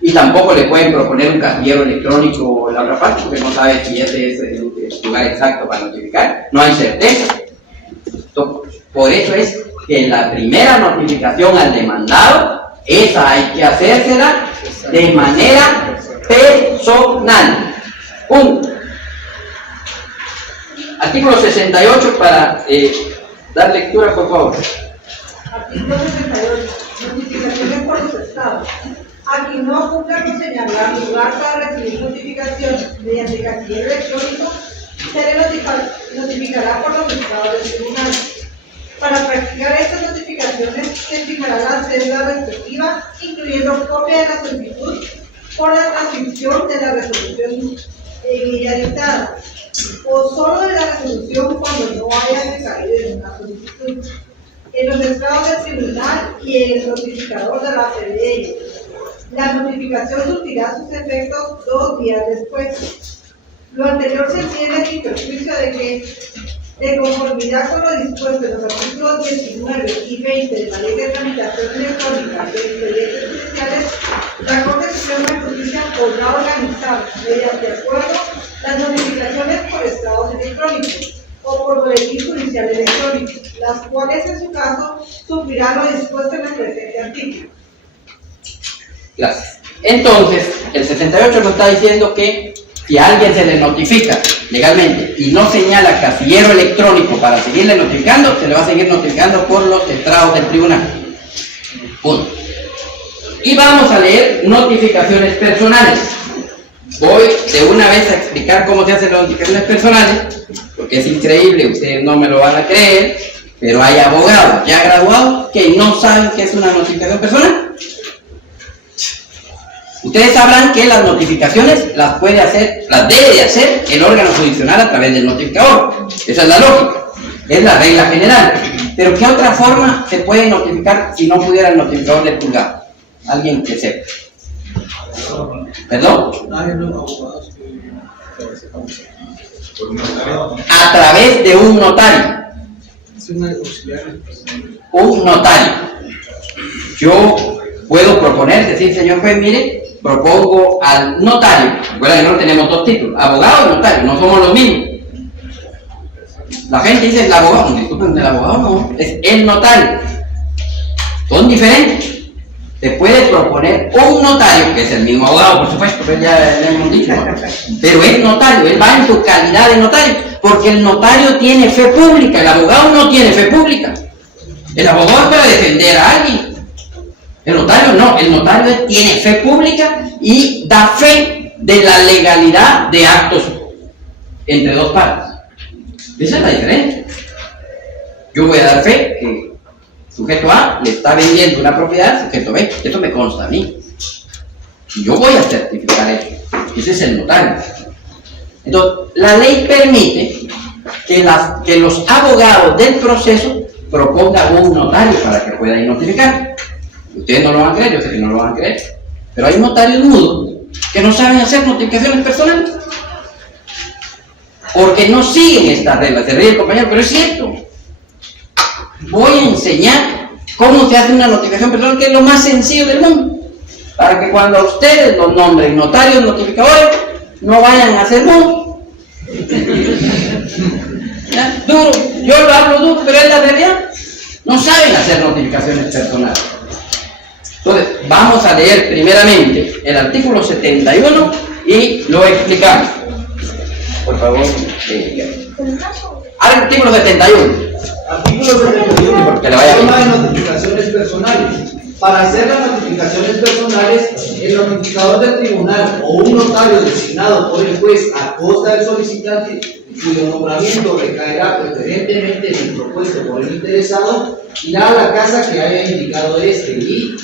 Y tampoco le pueden proponer un casillero electrónico en la otra parte porque no sabe si ese es el lugar exacto para notificar, no hay certeza. Por eso es que la primera notificación al demandado, esa hay que hacérsela de manera personal. Punto. Artículo 68 para dar lectura, por favor. Artículo 68. Notificaciones por los estados. A quien no cumpla con señalar lugar para recibir notificaciones mediante casillero electrónico, se le notificará por los estados del tribunal. Para practicar estas notificaciones, se fijará la cédula respectiva, incluyendo copia de la solicitud por la transcripción de la resolución ya dictada, o solo de la resolución cuando no haya recaído en una solicitud, en los estados del tribunal y en el notificador de la sede de ellos. La notificación surtirá sus efectos 2 días después. Lo anterior se entiende sin perjuicio de que, de conformidad con lo dispuesto en los artículos 19 y 20 de la Ley de Tramitación Electrónica de Expedientes Judiciales, la Corte Suprema de Justicia podrá organizar, mediante acuerdo, las notificaciones por estados electrónicos o por boletín judicial electrónico, las cuales en su caso sufrirán lo dispuesto en el presente artículo. Gracias. Entonces, el 68 nos está diciendo que si a alguien se le notifica legalmente y no señala casillero electrónico para seguirle notificando, se le va a seguir notificando por los estrados del tribunal. Punto. Y vamos a leer notificaciones personales. Voy de una vez a explicar cómo se hacen las notificaciones personales, porque es increíble, ustedes no me lo van a creer, pero hay abogados ya graduados que no saben qué es una notificación personal. Ustedes sabrán que las notificaciones las puede hacer, las debe de hacer el órgano jurisdiccional a través del notificador. Esa es la lógica, es la regla general. Pero ¿qué otra forma se puede notificar si no pudiera el notificador del juzgado? Alguien que sepa. ¿Perdón? A través de un notario. Un notario. Yo puedo proponer, decir, señor juez, mire, propongo al notario, recuerda que no tenemos dos títulos, abogado y notario, no somos los mismos. La gente dice el abogado, no, disculpen, el abogado no, es el notario. Son diferentes. Te puede proponer un notario, que es el mismo abogado, por supuesto, pero ya le hemos dicho, pero es notario, él va en tu calidad de notario, porque el notario tiene fe pública, el abogado no tiene fe pública. El abogado es para defender a alguien. El notario no, el notario tiene fe pública y da fe de la legalidad de actos entre dos partes. Esa es la diferencia. Yo voy a dar fe que sujeto A le está vendiendo una propiedad al sujeto B. Eso me consta a mí. Y yo voy a certificar eso. Ese es el notario. Entonces, la ley permite que los abogados del proceso propongan un notario para que pueda ir notificar. Ustedes no lo van a creer, yo sé que no lo van a creer. Pero hay notarios mudos que no saben hacer notificaciones personales. Porque no siguen estas reglas. Se ríe el compañero, pero es cierto. Voy a enseñar cómo se hace una notificación personal, que es lo más sencillo del mundo. Para que cuando a ustedes los nombren notarios notificadores, no vayan a hacer duro. Duro. Yo lo hablo duro, pero es la realidad. No saben hacer notificaciones personales. Entonces, vamos a leer primeramente el artículo 71 y lo explicamos. Por favor, artículo 71. Artículo 71. Porque le vaya bien. Tema de notificaciones personales. Para hacer las notificaciones personales, el notificador del tribunal o un notario designado por el juez a costa del solicitante, cuyo nombramiento recaerá preferentemente en el propuesto por el interesado, irá a la casa que haya indicado este y,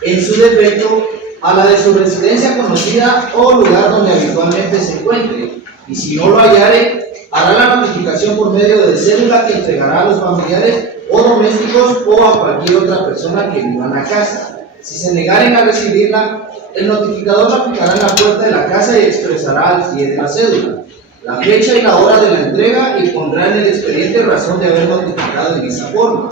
en su defecto, a la de su residencia conocida o lugar donde habitualmente se encuentre, y si no lo hallare, hará la notificación por medio de cédula que entregará a los familiares o domésticos o a cualquier otra persona que viva en la casa. Si se negaren a recibirla, el notificador la aplicará en la puerta de la casa y expresará al pie de la cédula la fecha y la hora de la entrega y pondrá en el expediente razón de haber notificado en esa forma.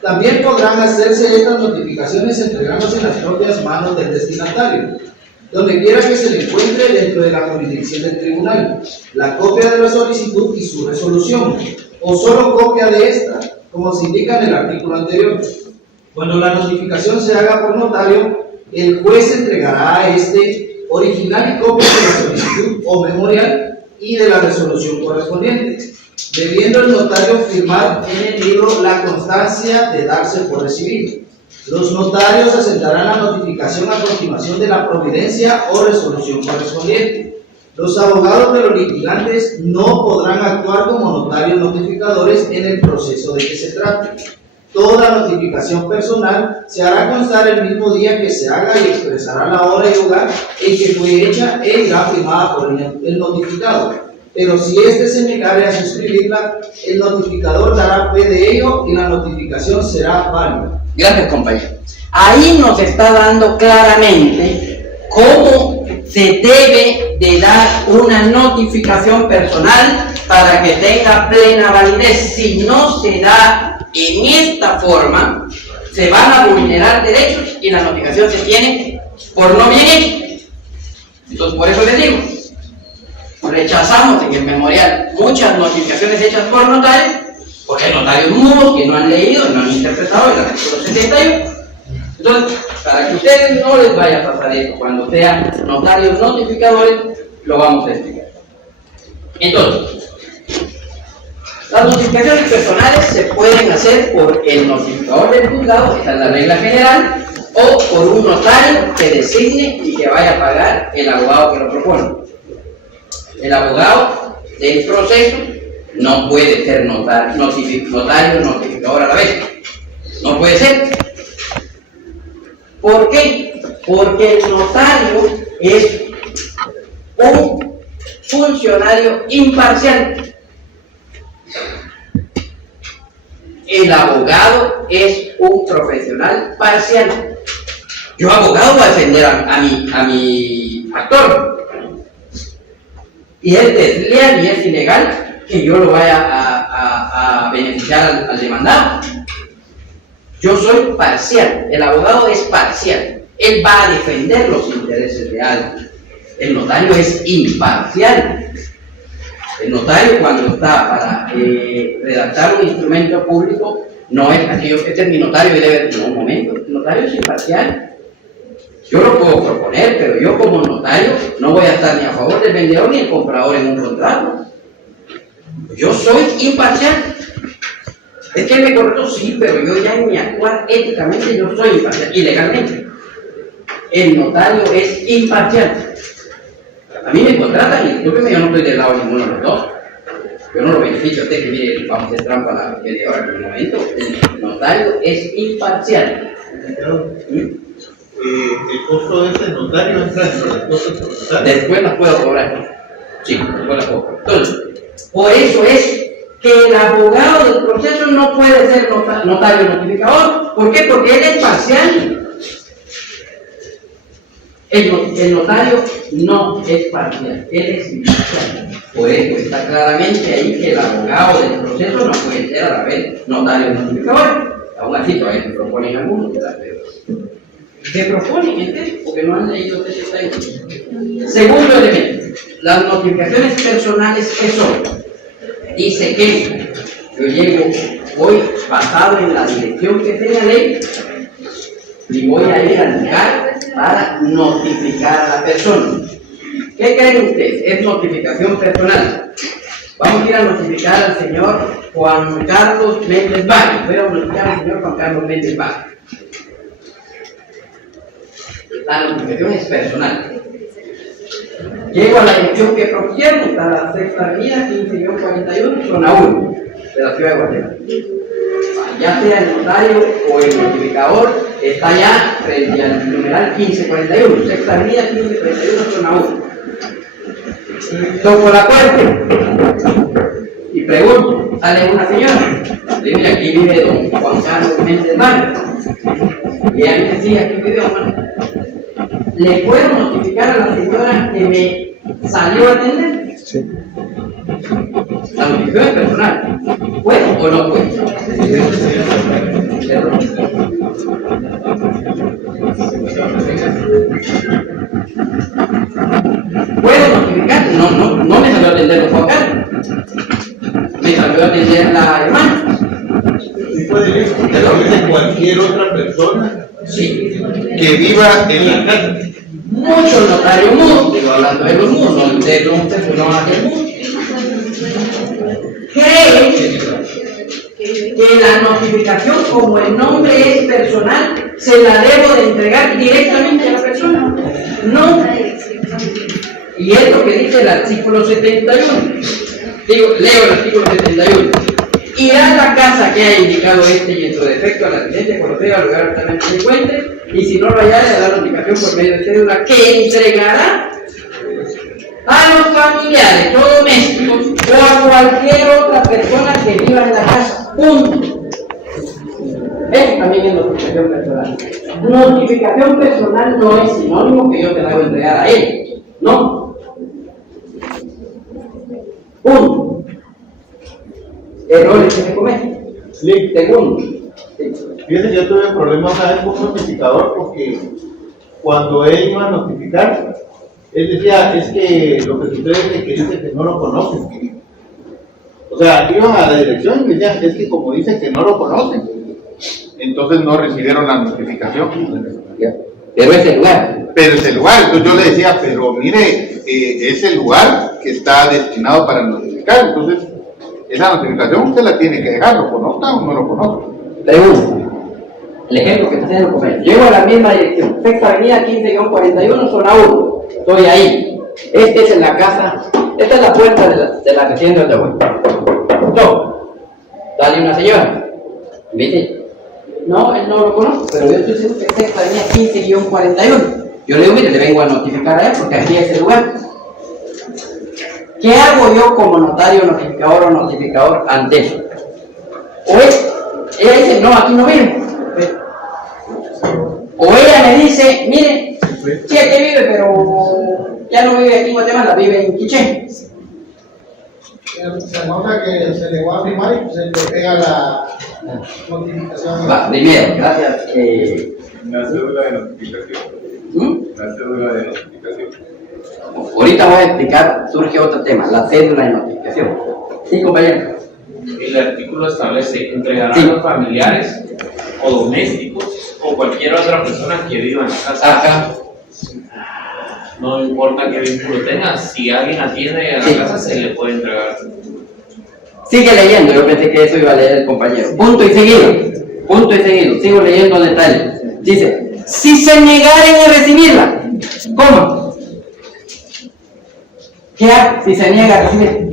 También podrán hacerse estas notificaciones entregándose en las propias manos del destinatario, donde quiera que se le encuentre dentro de la jurisdicción del tribunal, la copia de la solicitud y su resolución, o solo copia de esta, como se indica en el artículo anterior. Cuando la notificación se haga por notario, el juez entregará a este original y copia de la solicitud o memorial y de la resolución correspondiente, debiendo el notario firmar en el libro la constancia de darse por recibido. Los notarios asentarán la notificación a continuación de la providencia o resolución correspondiente. Los abogados de los litigantes no podrán actuar como notarios notificadores en el proceso de que se trate. Toda notificación personal se hará constar el mismo día que se haga y expresará la hora y lugar en que fue hecha e irá firmada por el notificado. Pero si éste se negare a suscribirla, el notificador dará fe de ello y la notificación será válida. Gracias, compañero. Ahí nos está dando claramente cómo se debe de dar una notificación personal para que tenga plena validez. Si no se da en esta forma, se van a vulnerar derechos y la notificación se tiene por no bien hecha. Entonces, por eso les digo, rechazamos en el memorial muchas notificaciones hechas por notarios, porque hay notarios mudos que no han leído, no han interpretado el artículo 71. Entonces, para que a ustedes no les vaya a pasar eso, cuando sean notarios notificadores, lo vamos a explicar. Entonces, las notificaciones personales se pueden hacer por el notificador del juzgado, esa es la regla general, o por un notario que designe y que vaya a pagar el abogado que lo propone. El abogado del proceso no puede ser notario notificador a la vez. No puede ser. ¿Por qué? Porque el notario es un funcionario imparcial. El abogado es un profesional parcial. Yo, abogado, voy a defender a mi actor. Y es desleal y es ilegal que yo lo vaya a beneficiar al demandado. Yo soy parcial, el abogado es parcial. Él va a defender los intereses de alguien. El notario es imparcial. El notario, cuando está para redactar un instrumento público, no es aquello, este es mi notario y debe, no, un momento, el notario es imparcial. Yo lo puedo proponer, pero yo como notario no voy a estar ni a favor del vendedor ni el comprador en un contrato. Yo soy imparcial. Es que él me correcto, sí, pero yo ya en mi actuar éticamente yo soy imparcial, y legalmente. El notario es imparcial. A mí me contratan y discúlpeme, yo no estoy del lado de ninguno de los dos. Yo no lo beneficio a usted que mire, vamos a hacer trampa a la media hora en un momento. El notario es imparcial. El costo de ese notario entra en los costos procesales. Después las puedo cobrar. Sí, después las puedo cobrar. Entonces, por eso es que el abogado del proceso no puede ser notario notificador. ¿Por qué? Porque él es parcial. El notario no es parcial, él es imparcial. Por eso está claramente ahí que el abogado del proceso no puede ser a la vez notario notificador. Aún así todavía se proponen algunos, ¿verdad? Pero se proponen, ¿entiendes? Porque no han leído ese texto. Segundo elemento, las notificaciones personales que son. Dice que yo llego, voy basado en la dirección que señalé y voy a ir al lugar para notificar a la persona. ¿Qué creen ustedes? Es notificación personal. Vamos a ir a notificar al señor Juan Carlos Méndez Valle. Voy a notificar al señor Juan Carlos Méndez Valle. La notificación es personal. Llego a la dirección que propusieron, está la sexta avenida, 15-41, zona 1, de la ciudad de Guatemala. Ya sea el notario o el notificador, está ya frente al numeral 1541, sexta avenida, 1541, zona 1. Toco la puerta y pregunto, sale una señora, le digo, aquí vive don Juan Carlos Méndez Valle. Y ella me decía, aquí vive don Juan. ¿Le puedo notificar a la señora que me salió a atender? Sí. La notificación es personal. ¿Puedo o no puedo? ¿Puedo notificar? No me salió a atender los Juan Carlos. Me salió a atender la hermana. ¿Sí puede ir cualquier otra persona? Sí. Que viva en la casa. Muchos notarios mudos, digo hablando de los mudos, no de los mudos, creen que la notificación, como el nombre es personal, se la debo de entregar directamente a la persona. No. Y es lo que dice el artículo 71. Digo, leo el artículo 71. Irá a la casa que haya indicado este y en su defecto a la residencia conocida al lugar altamente se encuentre, y si no lo hallare, a dar la indicación por medio de cédula que entregará a los familiares o domésticos o a cualquier otra persona que viva en la casa. Punto. Eso también es notificación personal. Notificación personal no es sinónimo que yo te la voy a entregar a él. No. Punto. Errores que se cometen. Sí. Segundo. Fíjense, yo tuve problemas una vez con un notificador porque cuando él iba a notificar, él decía, es que lo que sucede es que dice que no lo conocen. O sea, iban a la dirección y decían, es que como dice que no lo conocen, Entonces no recibieron la notificación. Pero es el lugar. Pero es el lugar. Entonces yo le decía, pero mire, es el lugar que está destinado para notificar. Entonces, esa notificación usted la tiene que dejar, ¿lo conozca o no lo conozca? Pregunta. El ejemplo que ustedes lo comen. Llego a la misma dirección. Sexta avenida 15-41, zona 1. Estoy ahí. Esta es en la casa. Esta es la puerta de la residencia de abuelo. No. Sale una señora. Me dice, no, él no lo conozco, pero yo estoy seguro que es sexta avenida 15-41. Yo le digo, mire, le vengo a notificar a él porque aquí es el lugar. ¿Qué hago yo como notario, notificador o notificador ante eso? O ella dice, no, aquí no vive. O ella me dice, mire, sí, aquí vive, pero ya no vive aquí en Guatemala, vive en Quiché. Se nota que se le va a firmar y se le pega la notificación. Va, primero, gracias. Una cédula de notificación. Una cédula de notificación. Ahorita voy a explicar, surge otro tema, la cédula de notificación. Sí, compañero. El artículo establece entregar a Sí. los familiares o domésticos o cualquier otra persona que viva en la casa. Acá. No importa qué vínculo tenga, si alguien atiende a la Sí. casa se le puede entregar. Sigue leyendo, yo pensé que eso iba a leer el compañero. Punto y seguido. Punto y seguido. Sigo leyendo el detalle. Dice, si se negaren a recibirla, ¿cómo? ¿Qué hago si se niega a recibir?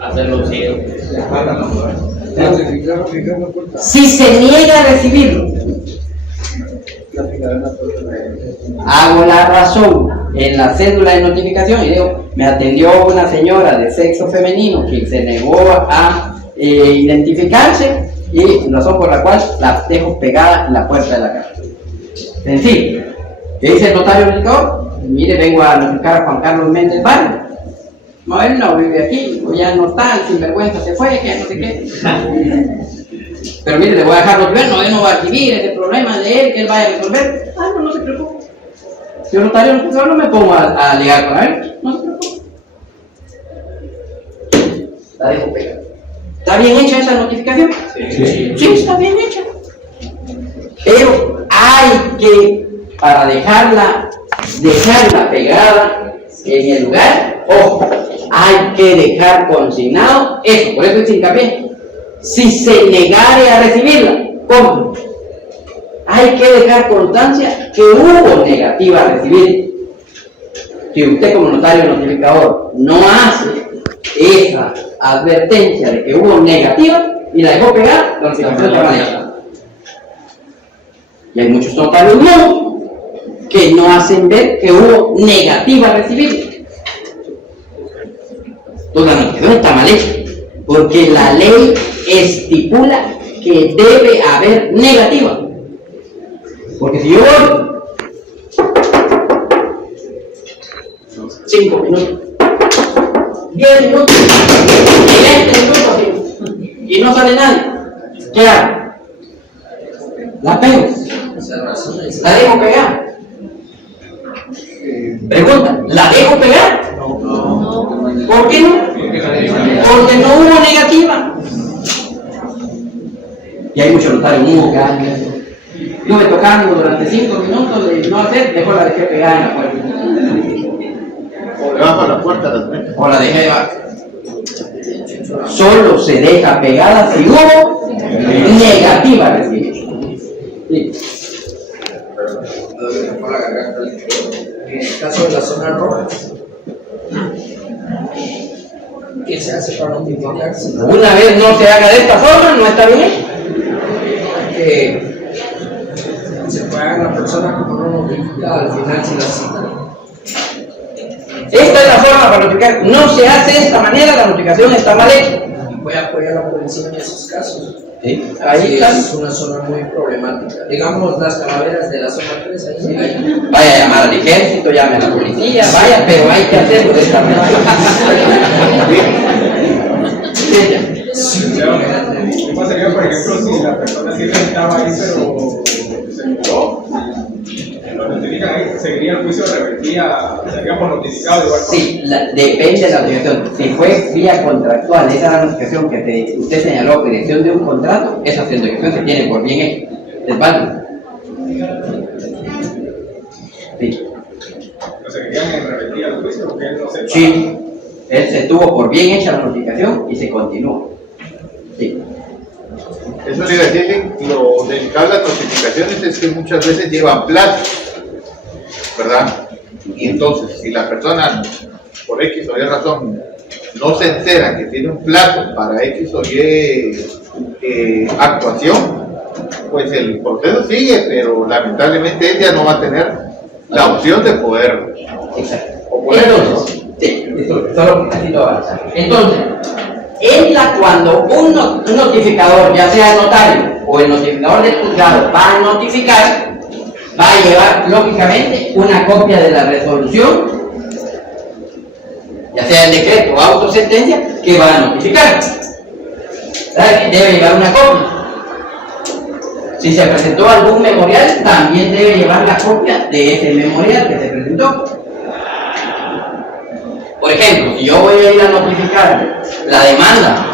Hacer lo siguiente. Si se niega a recibirlo, hago la razón en la cédula de notificación y digo, me atendió una señora de sexo femenino que se negó a identificarse y razón por la cual la dejo pegada en la puerta de la casa. Sencillo. ¿Qué dice el notario notificador? Mire, vengo a notificar a Juan Carlos Méndez Vargas. No, él no vive aquí, o ya no está, el sinvergüenza se fue, que no sé qué. Pero mire, le voy a dejar notificar, no, él no va a adquirir ese problema de él, que él vaya a resolver. Ah, no se preocupe. Si el notario no me pongo a alegar con él, no se preocupe. La dejo pegada. ¿Está bien hecha esa notificación? Sí, está bien hecha. Pero hay que, para dejarla pegada en el lugar, ojo, hay que dejar consignado eso, por eso es hincapié. Si se negare a recibirla, ¿cómo? Hay que dejar constancia que hubo negativa a recibir. Si usted como notario notificador no hace esa advertencia de que hubo negativa y la dejó pegar, la notificación se va a dejar. Y hay muchos notarios nuevos que no hacen ver que hubo negativa a recibir. Entonces la notificación está mal hecha, porque la ley estipula que debe haber negativa. Porque si yo voy 5 minutos, 10 minutos, 20 minutos y no sale nadie, ¿qué hago? La pego, la dejo pegar. Pregunta, ¿la dejo pegar? ¿Por qué no? Porque no hubo negativa. Y hay muchos notarios nuevos que hacen eso. Yo me tocando durante 5 minutos de no hacer, después la dejé pegada en la puerta. O debajo de la puerta las metes. O la dejé debajo. Solo se deja pegada si hubo negativa a recibir. Sí. En el caso de las zonas rojas, ¿qué se hace para notificarse? Una vez no se haga de esta forma, no está bien. Que se paga la persona como no notificada, al final si la cita. Esta es la forma para notificar. No se hace de esta manera, la notificación está mal hecha. Y voy a apoyar a la policía en esos casos. ¿Sí? Ahí Ahí está. es una zona muy problemática. Digamos las calaveras de la zona 3, ahí. Vaya a llamar al ejército, llame a la policía, vaya, pero hay que hacerlo de esta manera. ¿Qué pasaría, por ejemplo, si la persona sí estaba ahí, pero se mudó? Lo notifican ahí, seguiría el juicio de rebeldía, sería por notificado igual. Sí, depende de la notificación. Si fue vía contractual, esa es la notificación que usted señaló, dirección de un contrato, esa notificación se tiene por bien hecha. Es válido. Sí. ¿Lo seguirían en rebeldía el juicio? Porque él no sepa. Sí, él se tuvo por bien hecha la notificación y se continúa. Sí. Eso le iba a decir, lo delicado de las notificaciones es que muchas veces llevan plazo, ¿verdad? Y entonces, si la persona, por X o Y razón, no se entera que tiene un plazo para X o Y actuación, pues el proceso sigue, pero lamentablemente ella no va a tener la opción de poder Exacto. oponerse. Entonces, sí, solo así lo avanza. Entonces, cuando un notificador, ya sea el notario o el notificador del juzgado, va a notificar, va a llevar lógicamente una copia de la resolución, ya sea el decreto o autosentencia, que va a notificar. ¿Sabe? Debe llevar una copia. Si se presentó algún memorial, también debe llevar la copia de ese memorial que se presentó. Por ejemplo, si yo voy a ir a notificar la demanda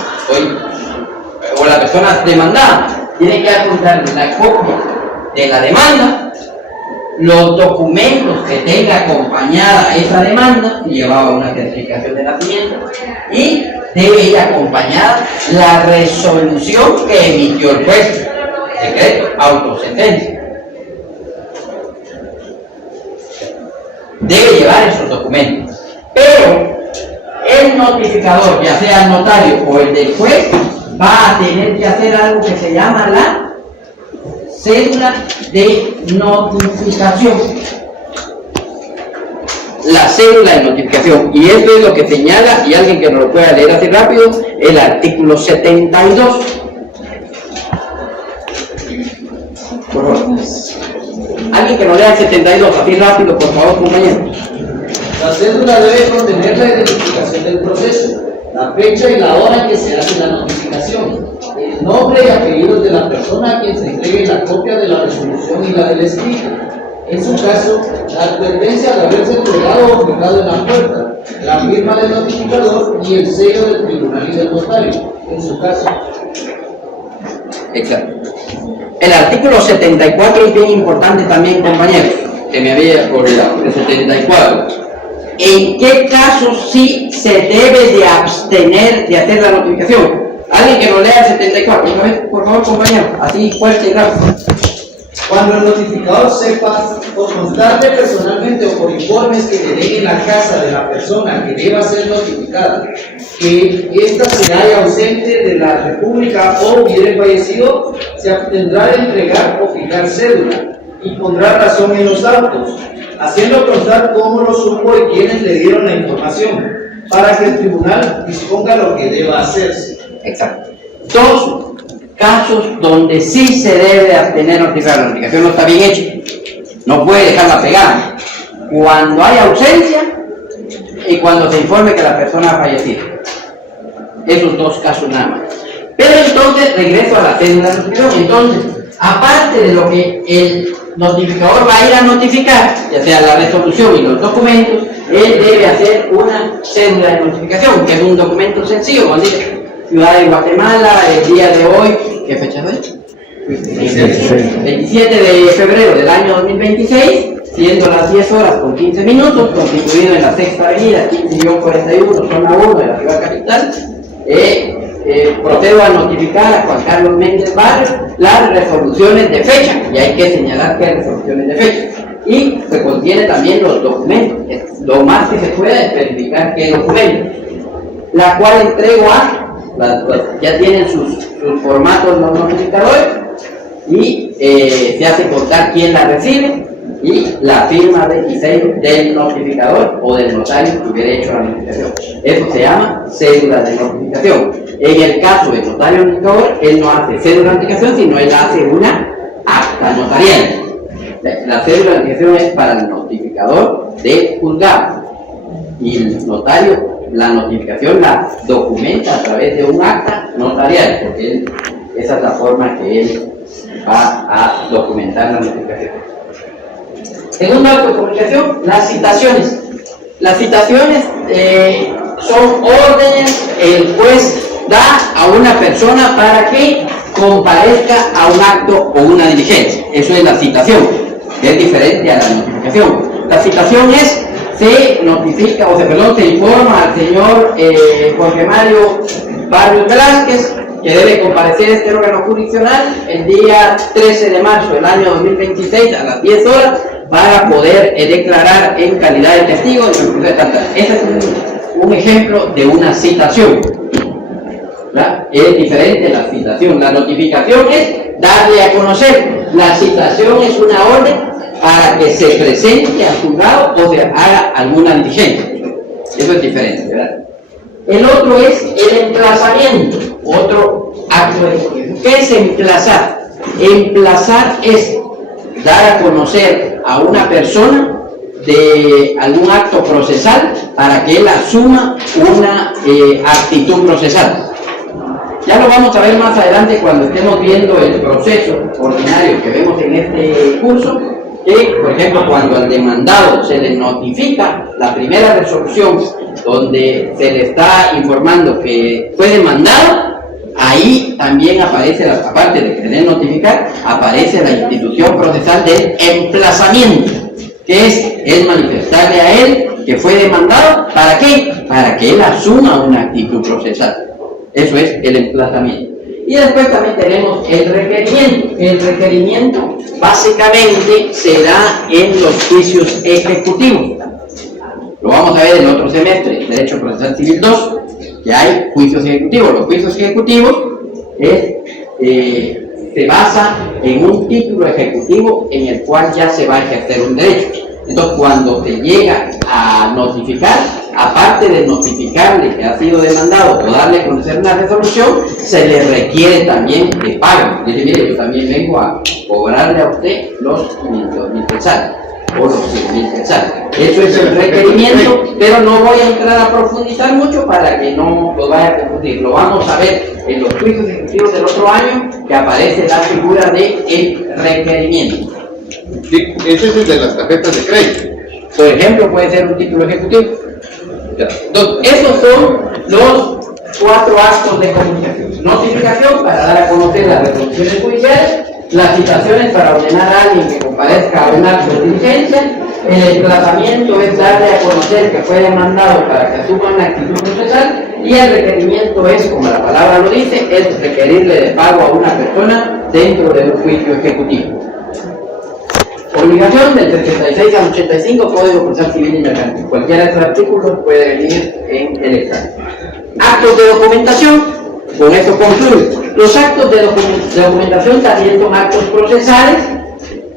o la persona demandada, tiene que apuntar la copia de la demanda, los documentos que tenga acompañada esa demanda, si llevaba una certificación de nacimiento, y debe ir acompañada la resolución que emitió el juez, decreto, autosentencia. Debe llevar esos documentos, pero el notificador, ya sea el notario o el del juez, va a tener que hacer algo que se llama la cédula de notificación. La cédula de notificación, y esto es lo que señala, y alguien que nos lo pueda leer así rápido, el artículo 72. Por favor. Alguien que nos lea el 72, así rápido, por favor, compañeros. La cédula debe contener la identificación del proceso, la fecha y la hora en que se hace la notificación, el nombre y apellidos de la persona a quien se entregue la copia de la resolución y la del escrito. En su caso, la advertencia de haberse entregado o fijado en la puerta, la firma del notificador y el sello del tribunal y del notario. En su caso. Exacto. El artículo 74 es bien importante también, compañeros, que me había olvidado. El 74. ¿En qué casos sí se debe de abstener de hacer la notificación? Alguien que nos lea el 74, una vez, por favor, compañero, así fuerte y rápido. Cuando el notificador sepa, o constate personalmente o por informes que le den en la casa de la persona que deba ser notificada, que ésta se haya ausente de la República o hubiere fallecido, se abstendrá de entregar o fijar cédula y pondrá razón en los autos, haciendo constar cómo lo supo y quiénes le dieron la información, para que el tribunal disponga lo que deba hacerse. Exacto. Dos casos donde sí se debe abstener de notificar. La notificación no está bien hecha, no puede dejarla pegada. Cuando hay ausencia y cuando se informe que la persona ha fallecido. Esos dos casos nada más. Pero entonces, regreso a la cédula de notificación. Entonces, aparte de lo que el notificador va a ir a notificar, ya sea la resolución y los documentos, él debe hacer una cédula de notificación, que es un documento sencillo, cuando dice Ciudad de Guatemala, el día de hoy, ¿qué fecha es hoy? 27 de febrero del año 2026, siendo las 10 horas con 15 minutos, constituido en la Sexta Avenida, 15-41, zona 1 de la ciudad capital. Procedo a notificar a Juan Carlos Méndez Barrio las resoluciones de fecha, y hay que señalar que hay resoluciones de fecha, y se contiene también los documentos. Lo más que se pueda es verificar qué documentos, la cual entrego a ya tienen sus formatos los notificadores, y se hace constar quién la recibe y la firma y sello del notificador o del notario que hubiera hecho la notificación. Eso se llama cédula de notificación. En el caso del notario notificador, él no hace cédula de notificación, sino él hace una acta notarial. La cédula de notificación es para el notificador del juzgado, y el notario la notificación la documenta a través de un acta notarial, porque esa es la forma que él va a documentar la notificación. Segundo acto de comunicación, las citaciones. Las citaciones son órdenes el juez da a una persona para que comparezca a un acto o una diligencia. Eso es la citación, que es diferente a la notificación. La citación es se notifica, se informa al señor Jorge Mario Barrios Velázquez que debe comparecer a este órgano jurisdiccional el día 13 de marzo del año 2026 a las 10 horas para poder declarar en calidad de testigo de su proceso. Ese es un ejemplo de una citación. ¿Verdad? Es diferente la citación. La notificación es darle a conocer. La citación es una orden para que se presente al juzgado o se haga alguna diligencia. Eso es diferente, ¿verdad? El otro es el emplazamiento, otro acto de comunicación. ¿Qué es emplazar? Emplazar es dar a conocer a una persona de algún acto procesal para que él asuma una actitud procesal. Ya lo vamos a ver más adelante cuando estemos viendo el proceso ordinario que vemos en este curso, que, por ejemplo, cuando al demandado se le notifica la primera resolución donde se le está informando que fue demandado, ahí también aparece, aparte de querer notificar, aparece la institución procesal del emplazamiento, que es manifestarle a él que fue demandado. ¿Para qué? Para que él asuma una actitud procesal. Eso es el emplazamiento. Y después también tenemos el requerimiento. El requerimiento básicamente se da en los juicios ejecutivos. Lo vamos a ver en otro semestre, Derecho Procesal Civil 2, que hay juicios ejecutivos. Los juicios ejecutivos se basa en un título ejecutivo en el cual ya se va a ejercer un derecho. Entonces, cuando se llega a notificar, aparte de notificarle que ha sido demandado o darle a conocer una resolución, se le requiere también de pago. Dice, mire, yo también vengo a cobrarle a usted los 500.000 quetzales o los 100.000 quetzales. Eso es el requerimiento, pero no voy a entrar a profundizar mucho para que no lo vaya a confundir. Lo vamos a ver en los juicios ejecutivos del otro año, que aparece la figura de el requerimiento. Sí, ese es el de las tarjetas de crédito. Por ejemplo, puede ser un título ejecutivo. Entonces, esos son los 4 actos de comunicación. Notificación para dar a conocer las resoluciones judiciales, las citaciones para ordenar a alguien que comparezca a un acto de diligencia, el emplazamiento es darle a conocer que fue demandado para que asuma una actitud procesal, y el requerimiento es, como la palabra lo dice, es requerirle de pago a una persona dentro de un juicio ejecutivo. Obligación del 66 al 85, Código Procesal Civil y Mercantil. Cualquiera de estos artículos puede venir en el examen. Actos de documentación, con esto concluyo. Los actos de documentación también son actos procesales,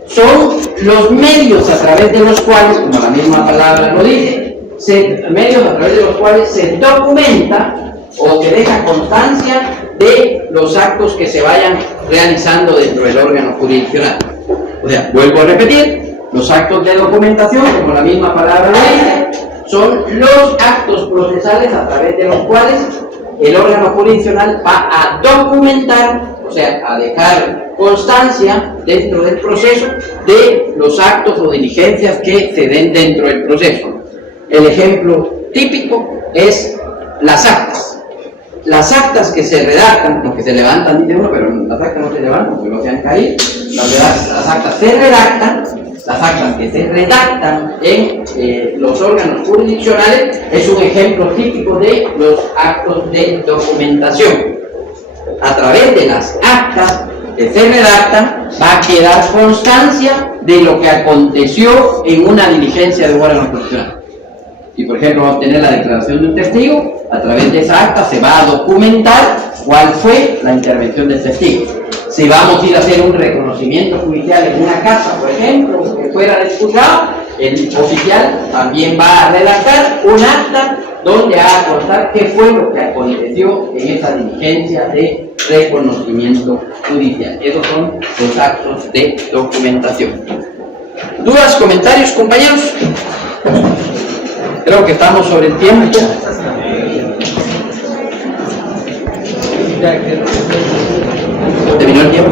son los medios a través de los cuales, como la misma palabra lo dice, medios a través de los cuales se documenta o se deja constancia de los actos que se vayan realizando dentro del órgano jurisdiccional. O sea, vuelvo a repetir, los actos de documentación, como la misma palabra lo dice, son los actos procesales a través de los cuales el órgano jurisdiccional va a documentar, o sea, a dejar constancia dentro del proceso de los actos o diligencias que se den dentro del proceso. El ejemplo típico es las actas. Las actas que se redactan, no que se levantan, dice uno, pero las actas no se levantan porque no se han caído. Las actas se redactan, las actas que se redactan en los órganos jurisdiccionales es un ejemplo típico de los actos de documentación. A través de las actas que se redactan va a quedar constancia de lo que aconteció en una diligencia de un órgano jurisdiccional. Y por ejemplo, vamos a tener la declaración de un testigo, a través de esa acta se va a documentar cuál fue la intervención del testigo. Si vamos a ir a hacer un reconocimiento judicial en una casa, por ejemplo, que fuera del juzgado, el oficial también va a redactar un acta donde va a contar qué fue lo que aconteció en esa diligencia de reconocimiento judicial. Esos son los actos de documentación. ¿Dudas, comentarios, compañeros? Creo que estamos sobre el tiempo. ¿Terminó el tiempo?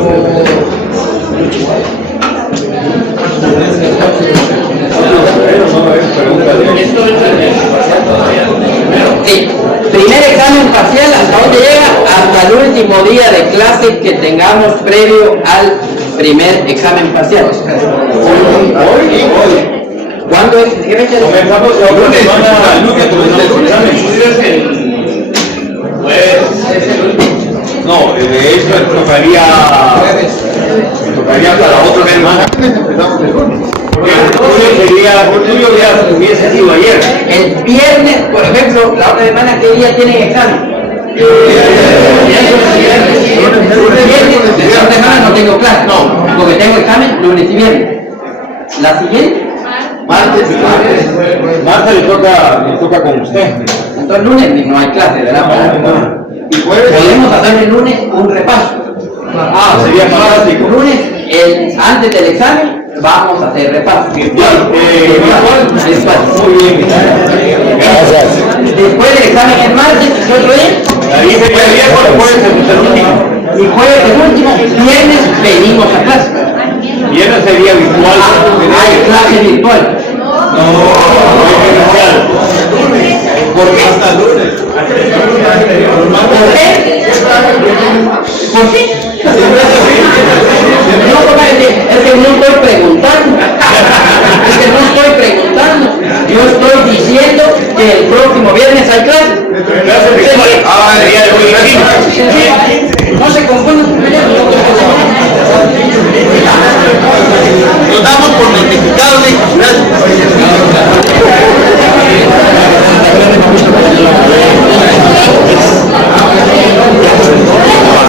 Sí. Primer examen parcial, ¿hasta dónde llega? Hasta el último día de clase que tengamos previo al primer examen parcial. ¿Cuándo es? ¿Qué fecha es? Comenzamos el lunes. No, de hecho tocaría para otro semana. Empezamos el lunes. Porque el tuyo ya hubiese sido ayer. El viernes, por ejemplo, la otra semana, ¿qué día tienen examen? Esta semana no tengo clase, no, porque tengo examen lunes y viernes. La siguiente, Martes le toca con usted. entonces lunes no hay clase, ¿verdad? Y jueves. Podemos hacer el lunes un repaso. Sería fantástico. Lunes, antes del examen, vamos a hacer repaso. Muy bien. Gracias. Después del examen el martes, ¿qué otro día? Ahí sería viernes, jueves el último. Y jueves el último, viernes venimos a clase. Viernes sería virtual. Hay clase virtual. ¿Por qué? Hasta lunes. ¿Por qué? ¿Por qué? No, compadre, es que no estoy preguntando. Es que no estoy preguntando. Yo estoy diciendo que el próximo viernes hay clase. Ah, sería de hoy. No se confunde